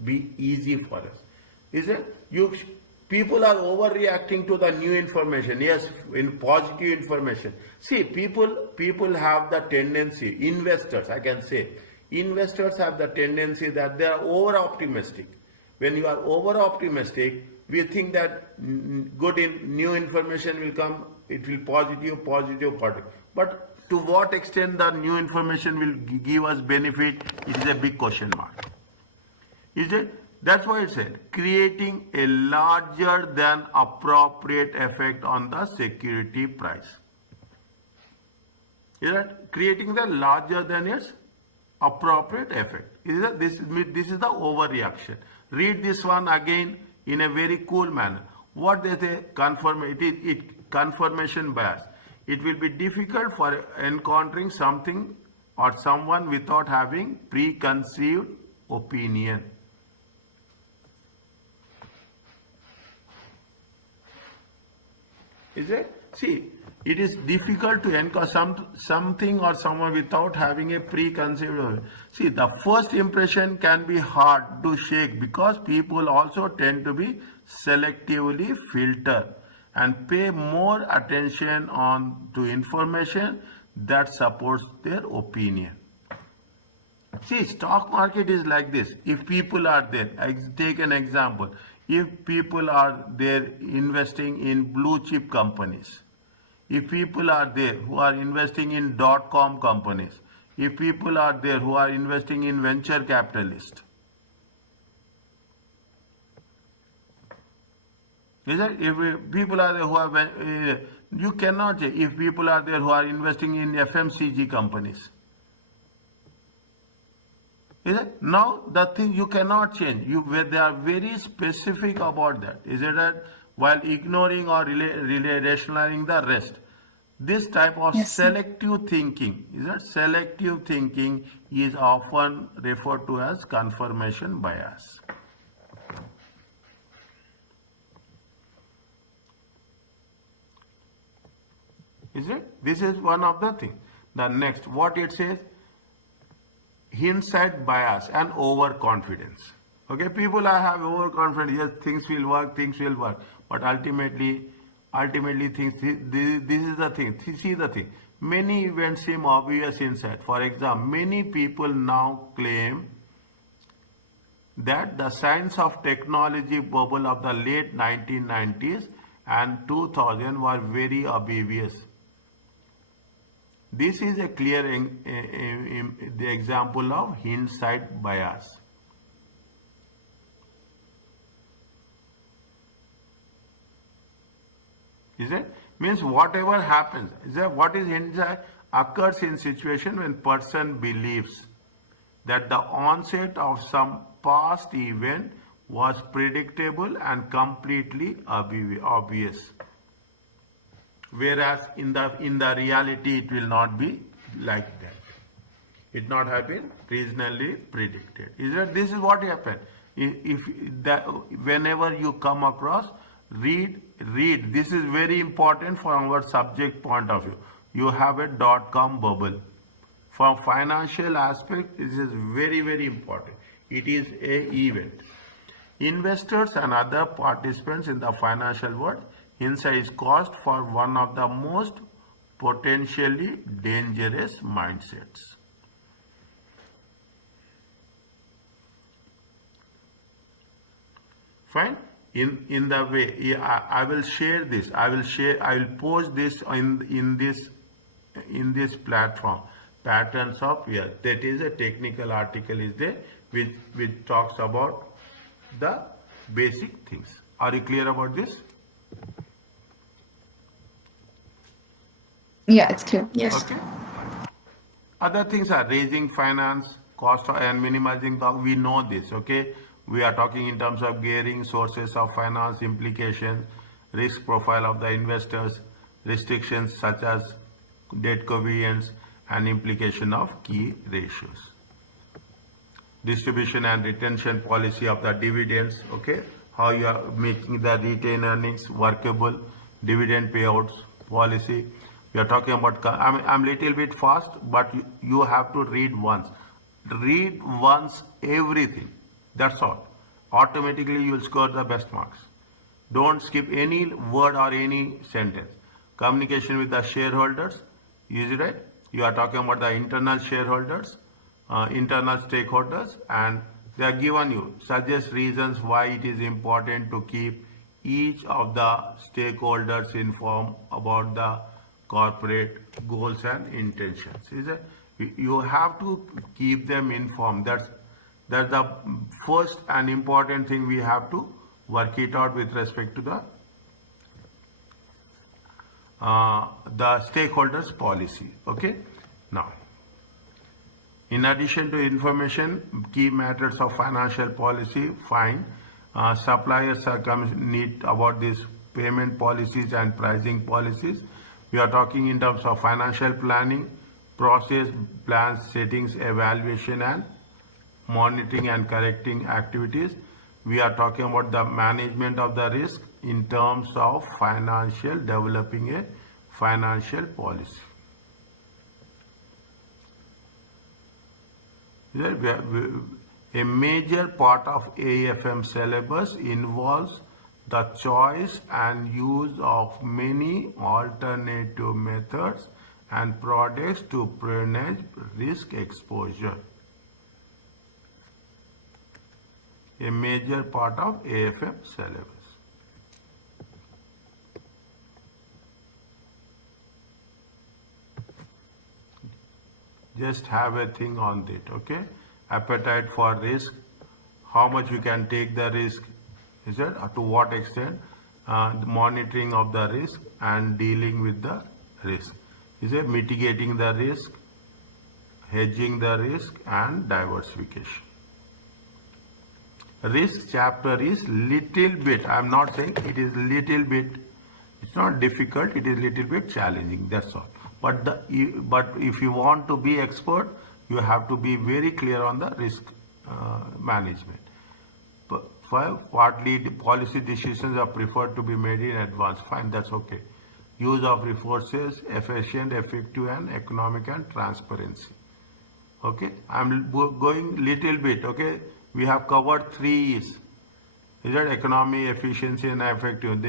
be easy for us. Is it? People are overreacting to the new information. Yes, in positive information. See, people have the tendency, investors, I can say, investors have the tendency that they are over optimistic. When you are over optimistic, we think that new information will come, it will positive. But to what extent the new information will give us benefit, it is a big question mark. Is it? That's why it said creating a larger than appropriate effect on the security price. Is that creating the larger than its appropriate effect? Is that this is the overreaction? Read this one again in a very cool manner. What they say, confirmation bias. It will be difficult for encountering something or someone without having preconceived opinion. Is it? See, it is difficult to encounter something or someone without having a preconceived opinion. See, the first impression can be hard to shake because people also tend to be selectively filter and pay more attention to information that supports their opinion. See, stock market is like this. If people are there, I take an example. If people are there investing in blue chip companies, if people are there who are investing in .com companies, if people are there who are investing in venture capitalists, is that if people are there who are, you cannot say if people are there who are investing in FMCG companies. Is it? Now the thing you cannot change. They are very specific about that. Is it that while ignoring or rationalizing the rest? This type of Yes, sir. selective thinking, is that selective thinking is often referred to as confirmation bias. Is it? This is one of the things. The next, what it says, hindsight bias and overconfidence. Okay, people have overconfidence. Yes, things will work, but ultimately things. This is the thing. See the thing. Many events seem obvious inside. For example, many people now claim that the science of technology bubble of the late 1990s and 2000 were very obvious. This is a clear the example of hindsight bias. Is it? Means whatever happens, is that what is hindsight occurs in situation when person believes that the onset of some past event was predictable and completely obvious. Whereas in the reality it will not be like that. It not have been reasonably predicted. Is that this is what happened? If that whenever you come across, read. This is very important from our subject point of view. You have a .com bubble. From financial aspect, this is very, very important. It is a event. Investors and other participants in the financial world, hindsight is caused for one of the most potentially dangerous mindsets. Fine. In the way I will share this. I will post this in this platform. Patterns of fear. That is a technical article is there which talks about the basic things. Are you clear about this? Yeah, it's clear. Yes. Okay. Other things are raising finance cost and minimizing the. We know this. Okay. We are talking in terms of gearing, sources of finance, implications, risk profile of the investors, restrictions such as debt covenants, and implication of key ratios. Distribution and retention policy of the dividends. Okay, how you are making the retained earnings workable, dividend payouts policy, We are talking about, I'm little bit fast, but you have to read once. Read once everything. That's all. Automatically you will score the best marks. Don't skip any word or any sentence. Communication with the shareholders, is it right? You are talking about the internal shareholders, internal stakeholders, and they are given you suggest reasons why it is important to keep each of the stakeholders informed about the corporate goals and intentions. Is it? You have to keep them informed. That's the first and important thing we have to work it out with respect to the stakeholders policy. Okay. Now, in addition to information, key matters of financial policy, fine. Suppliers need about these payment policies and pricing policies. We are talking in terms of financial planning, process, plans, settings, evaluation, and monitoring and correcting activities. We are talking about the management of the risk in terms of developing a financial policy. A major part of AFM syllabus involves the choice and use of many alternative methods and products to manage risk exposure. A major part of AFM syllabus. Just have a thing on it, okay? Appetite for risk, how much you can take the risk, is it? To what extent? The monitoring of the risk and dealing with the risk. Is it? Mitigating the risk, hedging the risk, and diversification. Risk chapter is little bit, I'm not saying it is little bit, it's not difficult, it is little bit challenging, that's all. But if you want to be expert, you have to be very clear on the risk management. Partly the policy decisions are preferred to be made in advance. Fine, that's okay. Use of resources, efficient, effective, and economic and transparency. Okay, I'm going little bit. Okay, we have covered 3 E's. Is that economy, efficiency, and effective?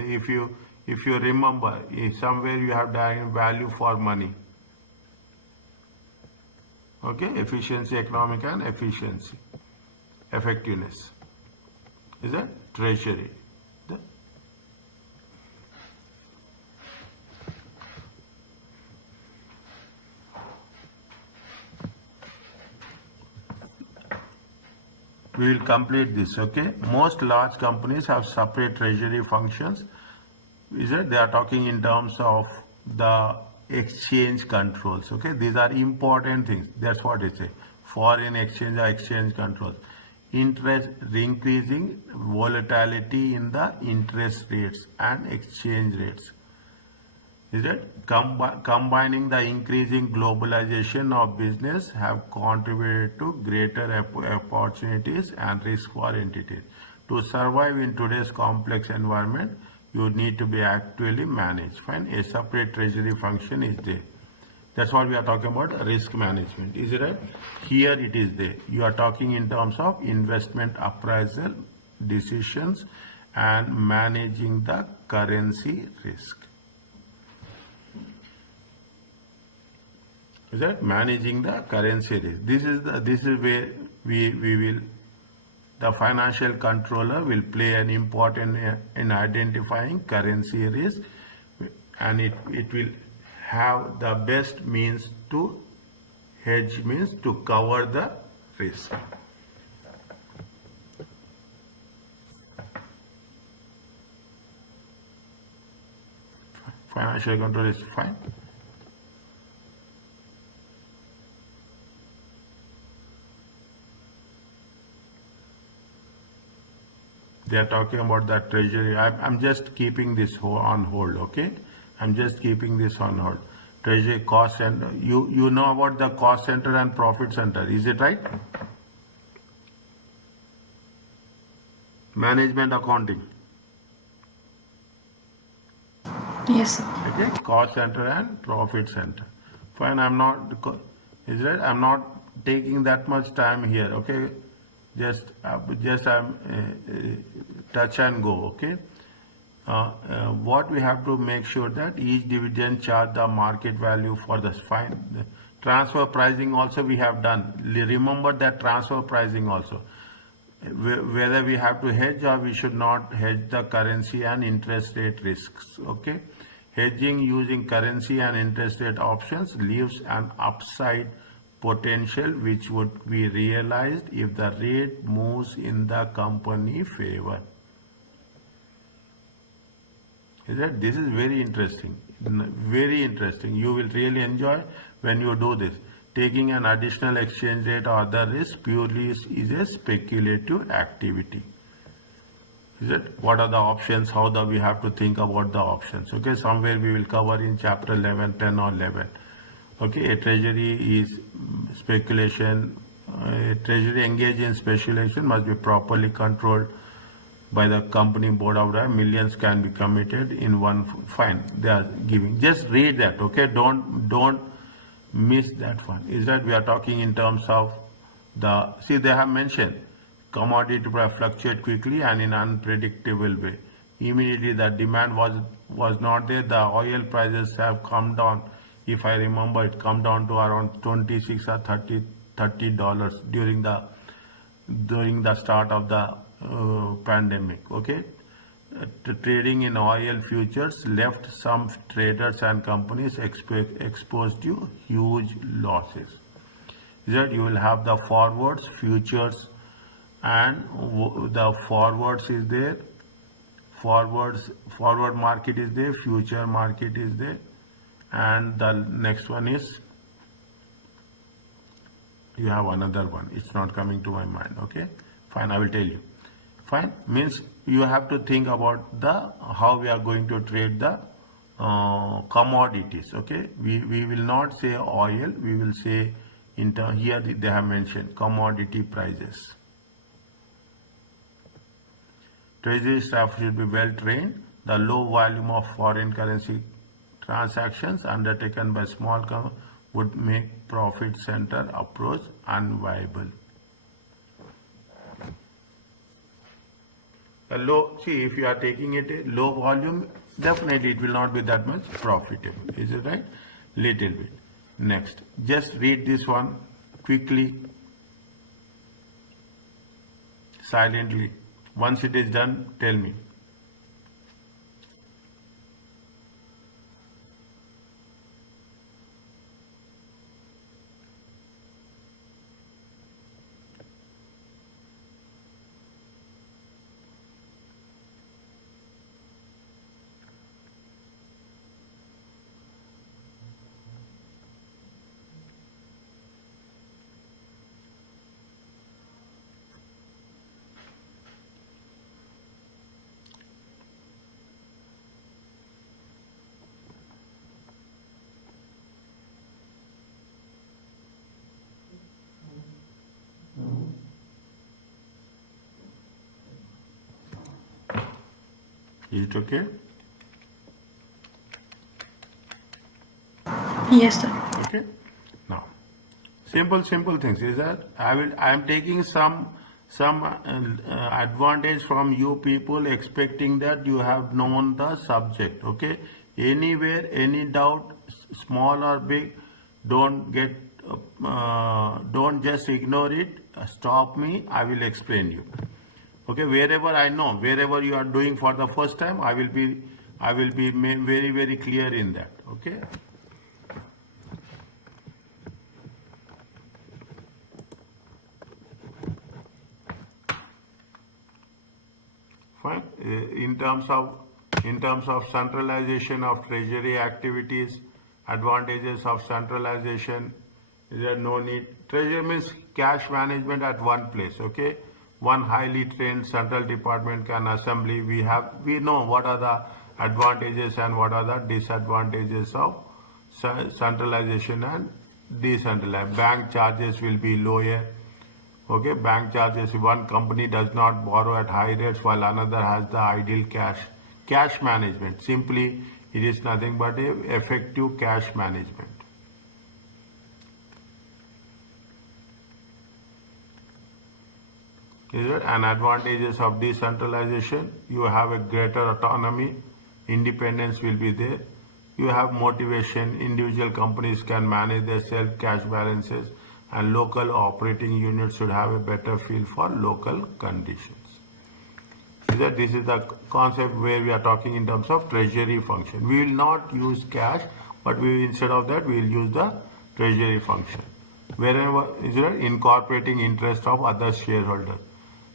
If you remember, somewhere you have value for money. Okay, efficiency, economic, and efficiency, effectiveness. Is that treasury? We will complete this, okay? Most large companies have separate treasury functions. Is it? They are talking in terms of the exchange controls, okay? These are important things. That's what it says. Foreign exchange or exchange controls. Increasing volatility in the interest rates and exchange rates. Is it? Combining the increasing globalization of business have contributed to greater opportunities and risk for entities. To survive in today's complex environment, you need to be actively managed. Fine, a separate treasury function is there. That's what we are talking about, risk management. Is it right? Here it is there. You are talking in terms of investment appraisal, decisions, and managing the currency risk. Is that managing the currency risk? This is where we will, the financial controller will play an important in identifying currency risk, and it will have the best means to hedge, means to cover the risk. Financial control is fine. They are talking about the treasury. I'm just keeping this on hold, okay? I'm just keeping this on hold. Treasury cost center. You know about the cost center and profit center, is it right? Management accounting. Yes, sir. Okay, cost center and profit center. Fine, I'm not, is right? I'm not taking that much time here. Okay, just I'm touch and go. Okay. What we have to make sure that each division charge the market value for the fine transfer pricing also we have done. Remember that transfer pricing also, whether we have to hedge or we should not hedge the currency and interest rate risks. Okay, hedging using currency and interest rate options leaves an upside potential which would be realized if the rate moves in the company favor. Is that this is very interesting, very interesting. You will really enjoy when you do this. Taking an additional exchange rate or other risk purely is a speculative activity. Is it? What are the options? How we have to think about the options? Okay, somewhere we will cover in chapter 11, 10 or 11. Okay, a treasury is speculation. A treasury engaged in speculation must be properly controlled by the company board of directors. Millions can be committed in one fine. They are giving. Just read that. Okay, don't miss that one. Is that we are talking in terms of the, see, they have mentioned commodity price fluctuate quickly and in unpredictable way. Immediately the demand was not there. The oil prices have come down. If I remember, it come down to around 26 or 30 dollars during the start of the pandemic. Okay, trading in oil futures left some traders and companies exposed to huge losses. That you will have the forwards, futures, and the forwards is there. Forward market is there. Future market is there, and the next one is, you have another one. It's not coming to my mind. Okay, fine. I will tell you. Fine, means you have to think about the how we are going to trade the commodities. Okay, we will not say oil. We will say here they have mentioned commodity prices. Treasury staff should be well trained. The low volume of foreign currency transactions undertaken by small companies would make profit center approach unviable. See, if you are taking it a low volume, definitely it will not be that much profitable. Is it right? Little bit. Next, just read this one quickly, silently. Once it is done, tell me. Is it okay? Yes, sir. Okay. Now, simple things is that I am taking some advantage from you people, expecting that you have known the subject. Okay. Anywhere, any doubt, small or big, don't just ignore it. Stop me. I will explain you. Okay, wherever I know, wherever you are doing for the first time, I will be very, very clear in that. Okay. Fine. In terms of centralization of treasury activities, advantages of centralization, there no need. Treasury means cash management at one place. Okay. One highly trained central department can assembly. We know what are the advantages and what are the disadvantages of centralization and decentralization. Bank charges will be lower. Okay, bank charges. One company does not borrow at high rates while another has the ideal cash management. Simply, It is nothing but a effective cash management. Is it? And advantages of decentralization, you have a greater autonomy, independence will be there. You have motivation, individual companies can manage their self cash balances, and local operating units should have a better feel for local conditions. Is that this is the concept where we are talking in terms of treasury function. We will not use cash, but instead of that we will use the treasury function. Wherever is it incorporating interest of other shareholders.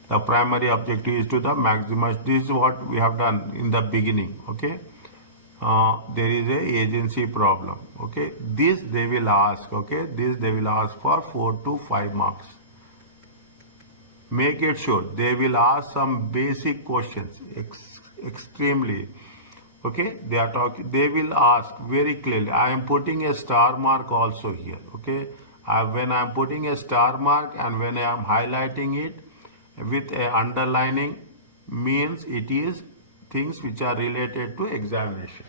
The primary objective is to the maximize. This is what we have done in the beginning. Okay, there is a agency problem. Okay, this they will ask. Okay, this they will ask for 4 to 5 marks. Make it sure they will ask some basic questions. Extremely. Okay, they are talking. They will ask very clearly. I am putting a star mark also here. Okay, when I am putting a star mark and when I am highlighting it with a underlining means it is things which are related to examination.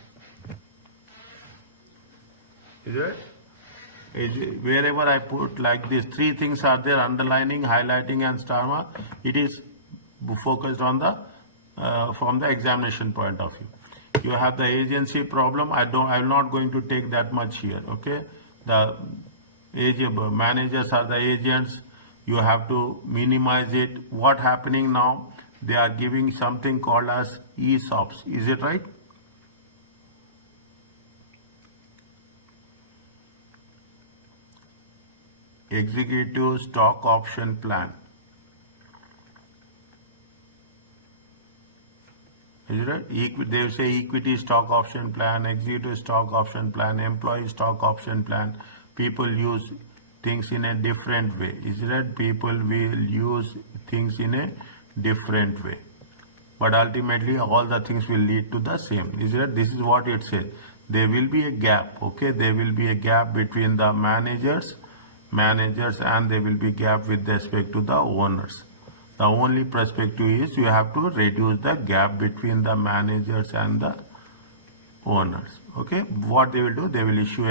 Is it? Wherever I put like this, 3 things are there: underlining, highlighting, and star mark. It is focused on the from the examination point of view. You have the agency problem. I'm not going to take that much here. Okay, the managers are the agents. You have to minimize it. What happening now? They are giving something called as ESOPs. Is it right? Executive stock option plan. Is it right? They say equity stock option plan, executive stock option plan, employee stock option plan. People use things in a different way. Is it right? People will use things in a different way. But ultimately all the things will lead to the same. Is it right? This is what it says. There will be a gap. Okay, there will be a gap between the managers and there will be gap with respect to the owners. The only perspective is you have to reduce the gap between the managers and the owners. Okay, what they will do, they will issue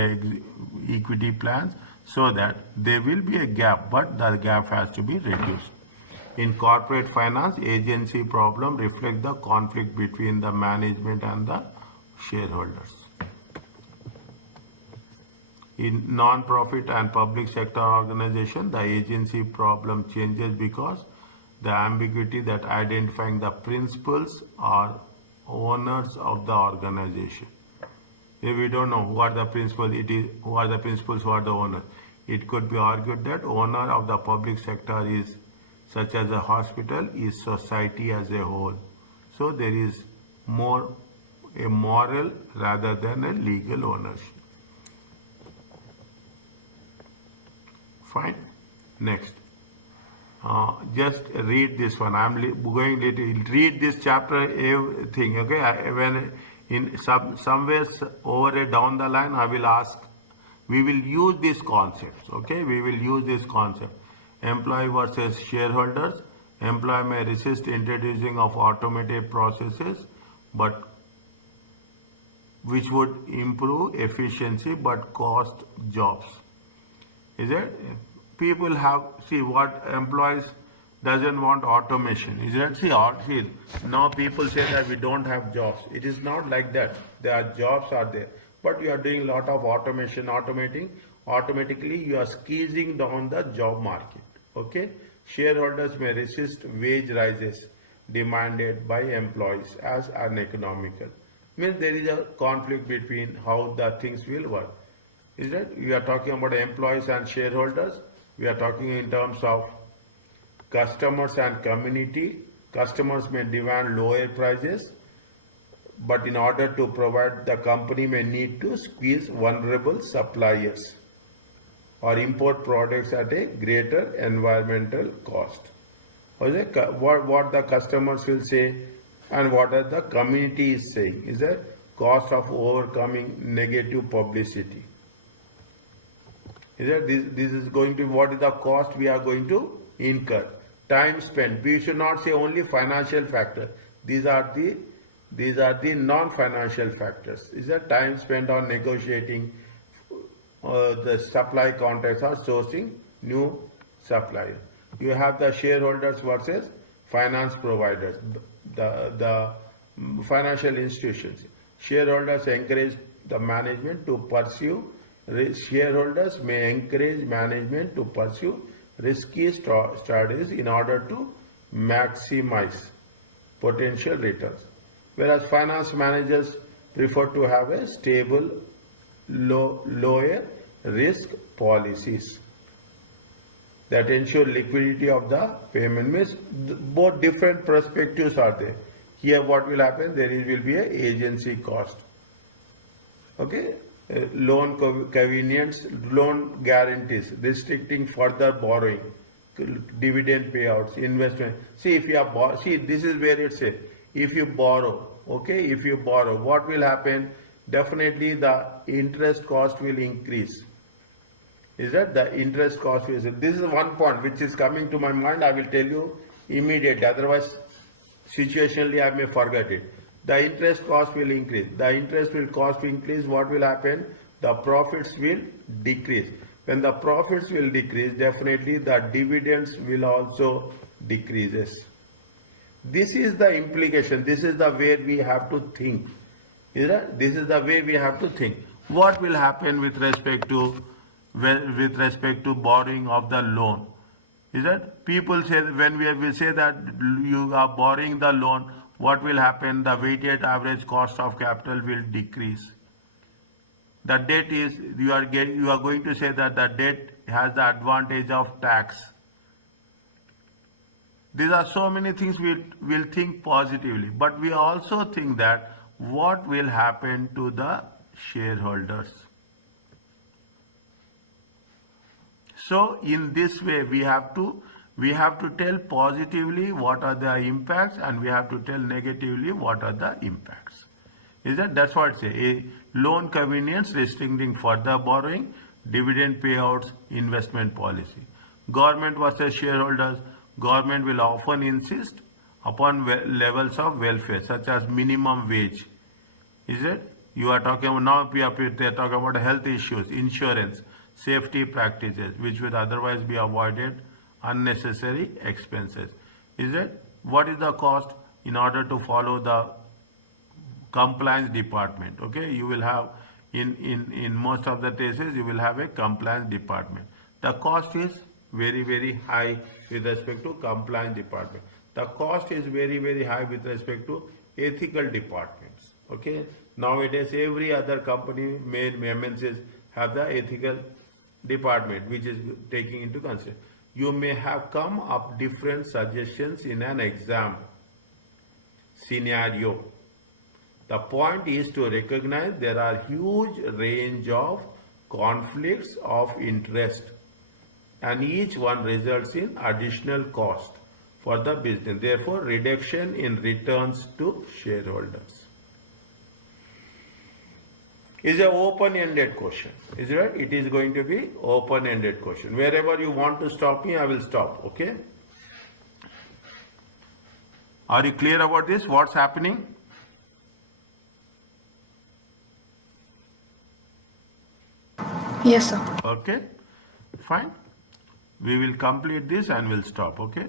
equity plans so that there will be a gap, but the gap has to be reduced. In corporate finance, agency problem reflects the conflict between the management and the shareholders. In non-profit and public sector organization, the agency problem changes because the ambiguity that identifying the principals or owners of the organization. If we don't know who are the principals, who are the principals, who are the owners. It could be argued that owner of the public sector is, such as a hospital, is society as a whole. So there is more a moral rather than a legal ownership. Fine. Next. Just read this one. I'm going to read this chapter, everything. Okay. When in somewhere over down the line, I will ask. We will use these concepts. Okay. We will use this concept. Employee versus shareholders. Employee may resist introducing of automated processes, but which would improve efficiency but cost jobs. Is it? People have, see what employees doesn't want automation. Is it? See, now people say that we don't have jobs. It is not like that. There are jobs are there. But you are doing a lot of automation, automatically you are squeezing down the job market. Okay? Shareholders may resist wage rises demanded by employees as uneconomical. Means there is a conflict between how the things will work. Is that we are talking about employees and shareholders. We are talking in terms of customers and community. Customers may demand lower prices, but in order to provide, the company may need to squeeze vulnerable suppliers or import products at a greater environmental cost. What the customers will say and what the community is saying is the cost of overcoming negative publicity. Is that this is going to, what is the cost we are going to incur? Time spent. We should not say only financial factor. These are the These are the non-financial factors. Is that time spent on negotiating the supply contracts or sourcing new supplier. You have the shareholders versus finance providers, the financial institutions. Shareholders encourage the management to pursue, shareholders may encourage management to pursue risky strategies in order to maximize potential returns. Whereas finance managers prefer to have a stable, lower risk policies that ensure liquidity of the payment. Means both different perspectives are there. Here what will happen, will be a agency cost. Okay, loan convenience, loan guarantees, restricting further borrowing, dividend payouts, investment. See, if you are this is where it says, if you borrow, okay, if you borrow, what will happen? Definitely the interest cost will increase. Is that the interest cost is? This is one point which is coming to my mind. I will tell you immediately. Otherwise, situationally I may forget it. The interest cost will increase. The interest will cost increase. What will happen? The profits will decrease. When the profits will decrease, definitely the dividends will also decreases. This is the implication. This is the way we have to think. This is the way we have to think. What will happen with respect to borrowing of the loan? Is that people say, when we say that you are borrowing the loan, what will happen? The weighted average cost of capital will decrease. The debt is, you are going to say that the debt has the advantage of tax. These are so many things we will think positively, but we also think that what will happen to the shareholders. So in this way we have to tell positively what are the impacts, and we have to tell negatively what are the impacts. That's what it says. A loan convenience, restricting further borrowing, dividend payouts, investment policy. Government versus shareholders. Government will often insist upon levels of welfare such as minimum wage. You are talking about, now they are talking about health issues, insurance, safety practices, which would otherwise be avoided, unnecessary expenses. What is the cost in order to follow the compliance department? Okay, you will have in most of the cases you will have a compliance department. The cost is very, very high with respect to compliance department. The cost is very, very high with respect to ethical departments. Okay, nowadays every other company, MNCs, have the ethical department which is taking into consideration. You may have come up different suggestions in an exam scenario. The point is to recognize there are huge range of conflicts of interest, and each one results in additional cost for the business. Therefore, reduction in returns to shareholders. Is an open-ended question. Is it right? It is going to be open-ended question. Wherever you want to stop me, I will stop. Okay? Are you clear about this? What's happening? Yes, sir. Okay? Fine. We will complete this and we'll stop. Okay?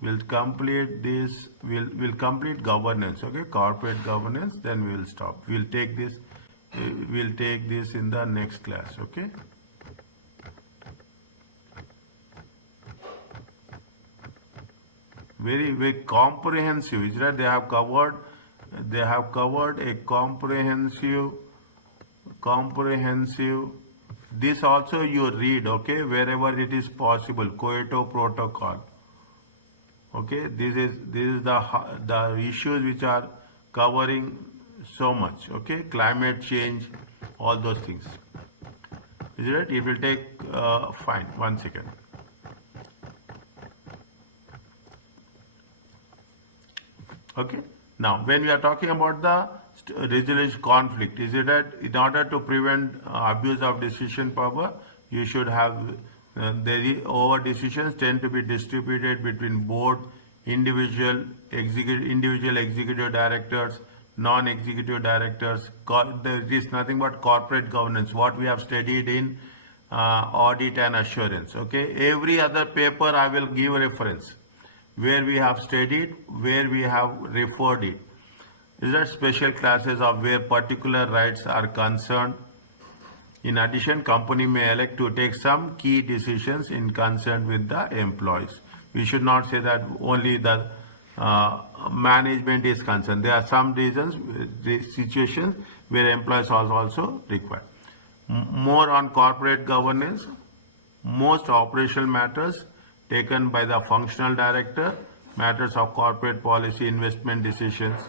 We'll complete this. We'll complete governance. Okay? Corporate governance. Then we will stop. We'll take this in the next class. Okay? Very, very comprehensive. Is that they have covered a comprehensive. This also you read, okay, wherever it is possible. Kyoto Protocol. Okay, this is the issues which are covering so much. Okay, climate change, all those things. Is it right? It will take fine. 1 second. Okay. Now, when we are talking about the resolution conflict, is it that in order to prevent abuse of decision power, you should have over decisions tend to be distributed between board, individual executive directors, non-executive directors. There is nothing but corporate governance, what we have studied in audit and assurance. Okay, every other paper I will give reference where we have studied, where we have referred it. These are special classes of where particular rights are concerned. In addition, company may elect to take some key decisions in concern with the employees. We should not say that only the management is concerned. There are some reasons, situations where employees are also required. More on corporate governance. Most operational matters taken by the functional director, matters of corporate policy, investment decisions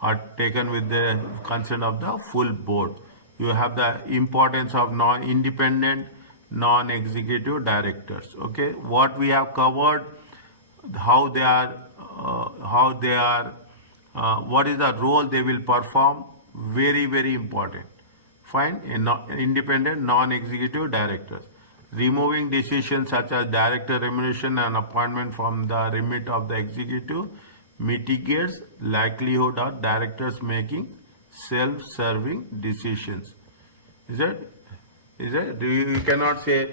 are taken with the consent of the full board. You have the importance of independent, non-executive directors. Okay, what we have covered, how they are, what is the role they will perform, very important. Fine, independent, non-executive directors. Removing decisions such as director remuneration and appointment from the remit of the executive mitigates likelihood of directors making self-serving decisions. Is it? You cannot say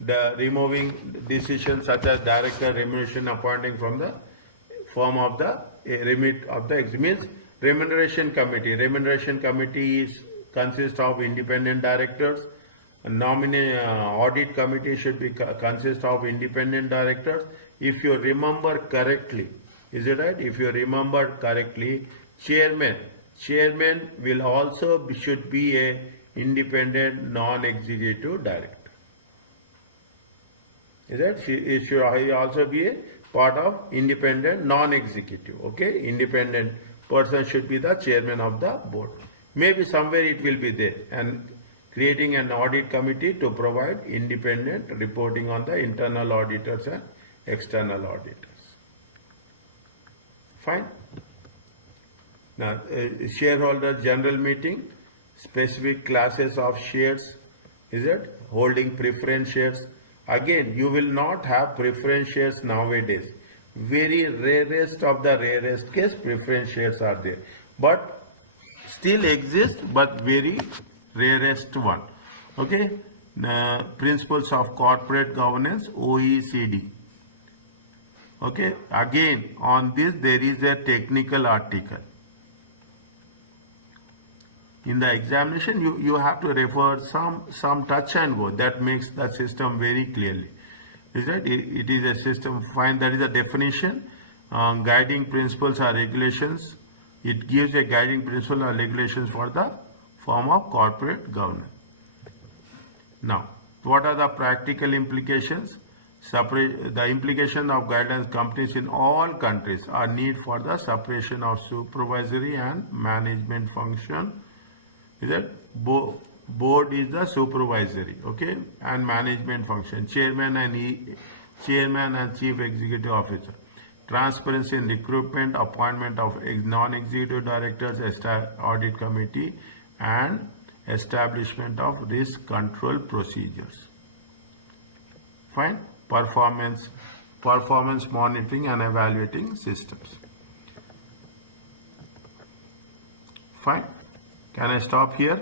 the removing decisions such as director remuneration appointing from the form of the remit of the means remuneration committee. Remuneration committee consists of independent directors. Audit committee should be consist of independent directors. If you remember correctly, is it right? If you remember correctly, chairman will also should be a independent non-executive director. Is that? It should also be a part of independent non-executive. Okay, independent person should be the chairman of the board. Maybe somewhere it will be there, and creating an audit committee to provide independent reporting on the internal auditors and external auditors. Fine. Now, shareholder general meeting, specific classes of shares, is it? Holding preference shares. Again, you will not have preference shares nowadays. Very rarest of the rarest case, preference shares are there. But still exist, but very rarest one. Okay. Principles of corporate governance, OECD. Okay. Again, on this there is a technical article. In the examination, you have to refer some touch and go. That makes the system very clearly. Is that it is a system, fine, that is a definition. Guiding principles or regulations. It gives a guiding principle or regulations for the form of corporate governance. Now, what are the practical implications? The implication of guidelines companies in all countries are need for the separation of supervisory and management function. Is that board is the supervisory, okay, and management function, chairman and chief executive officer. Transparency in recruitment, appointment of non-executive directors, audit committee, and establishment of risk control procedures. Fine. Performance monitoring and evaluating systems. Fine. Can I stop here?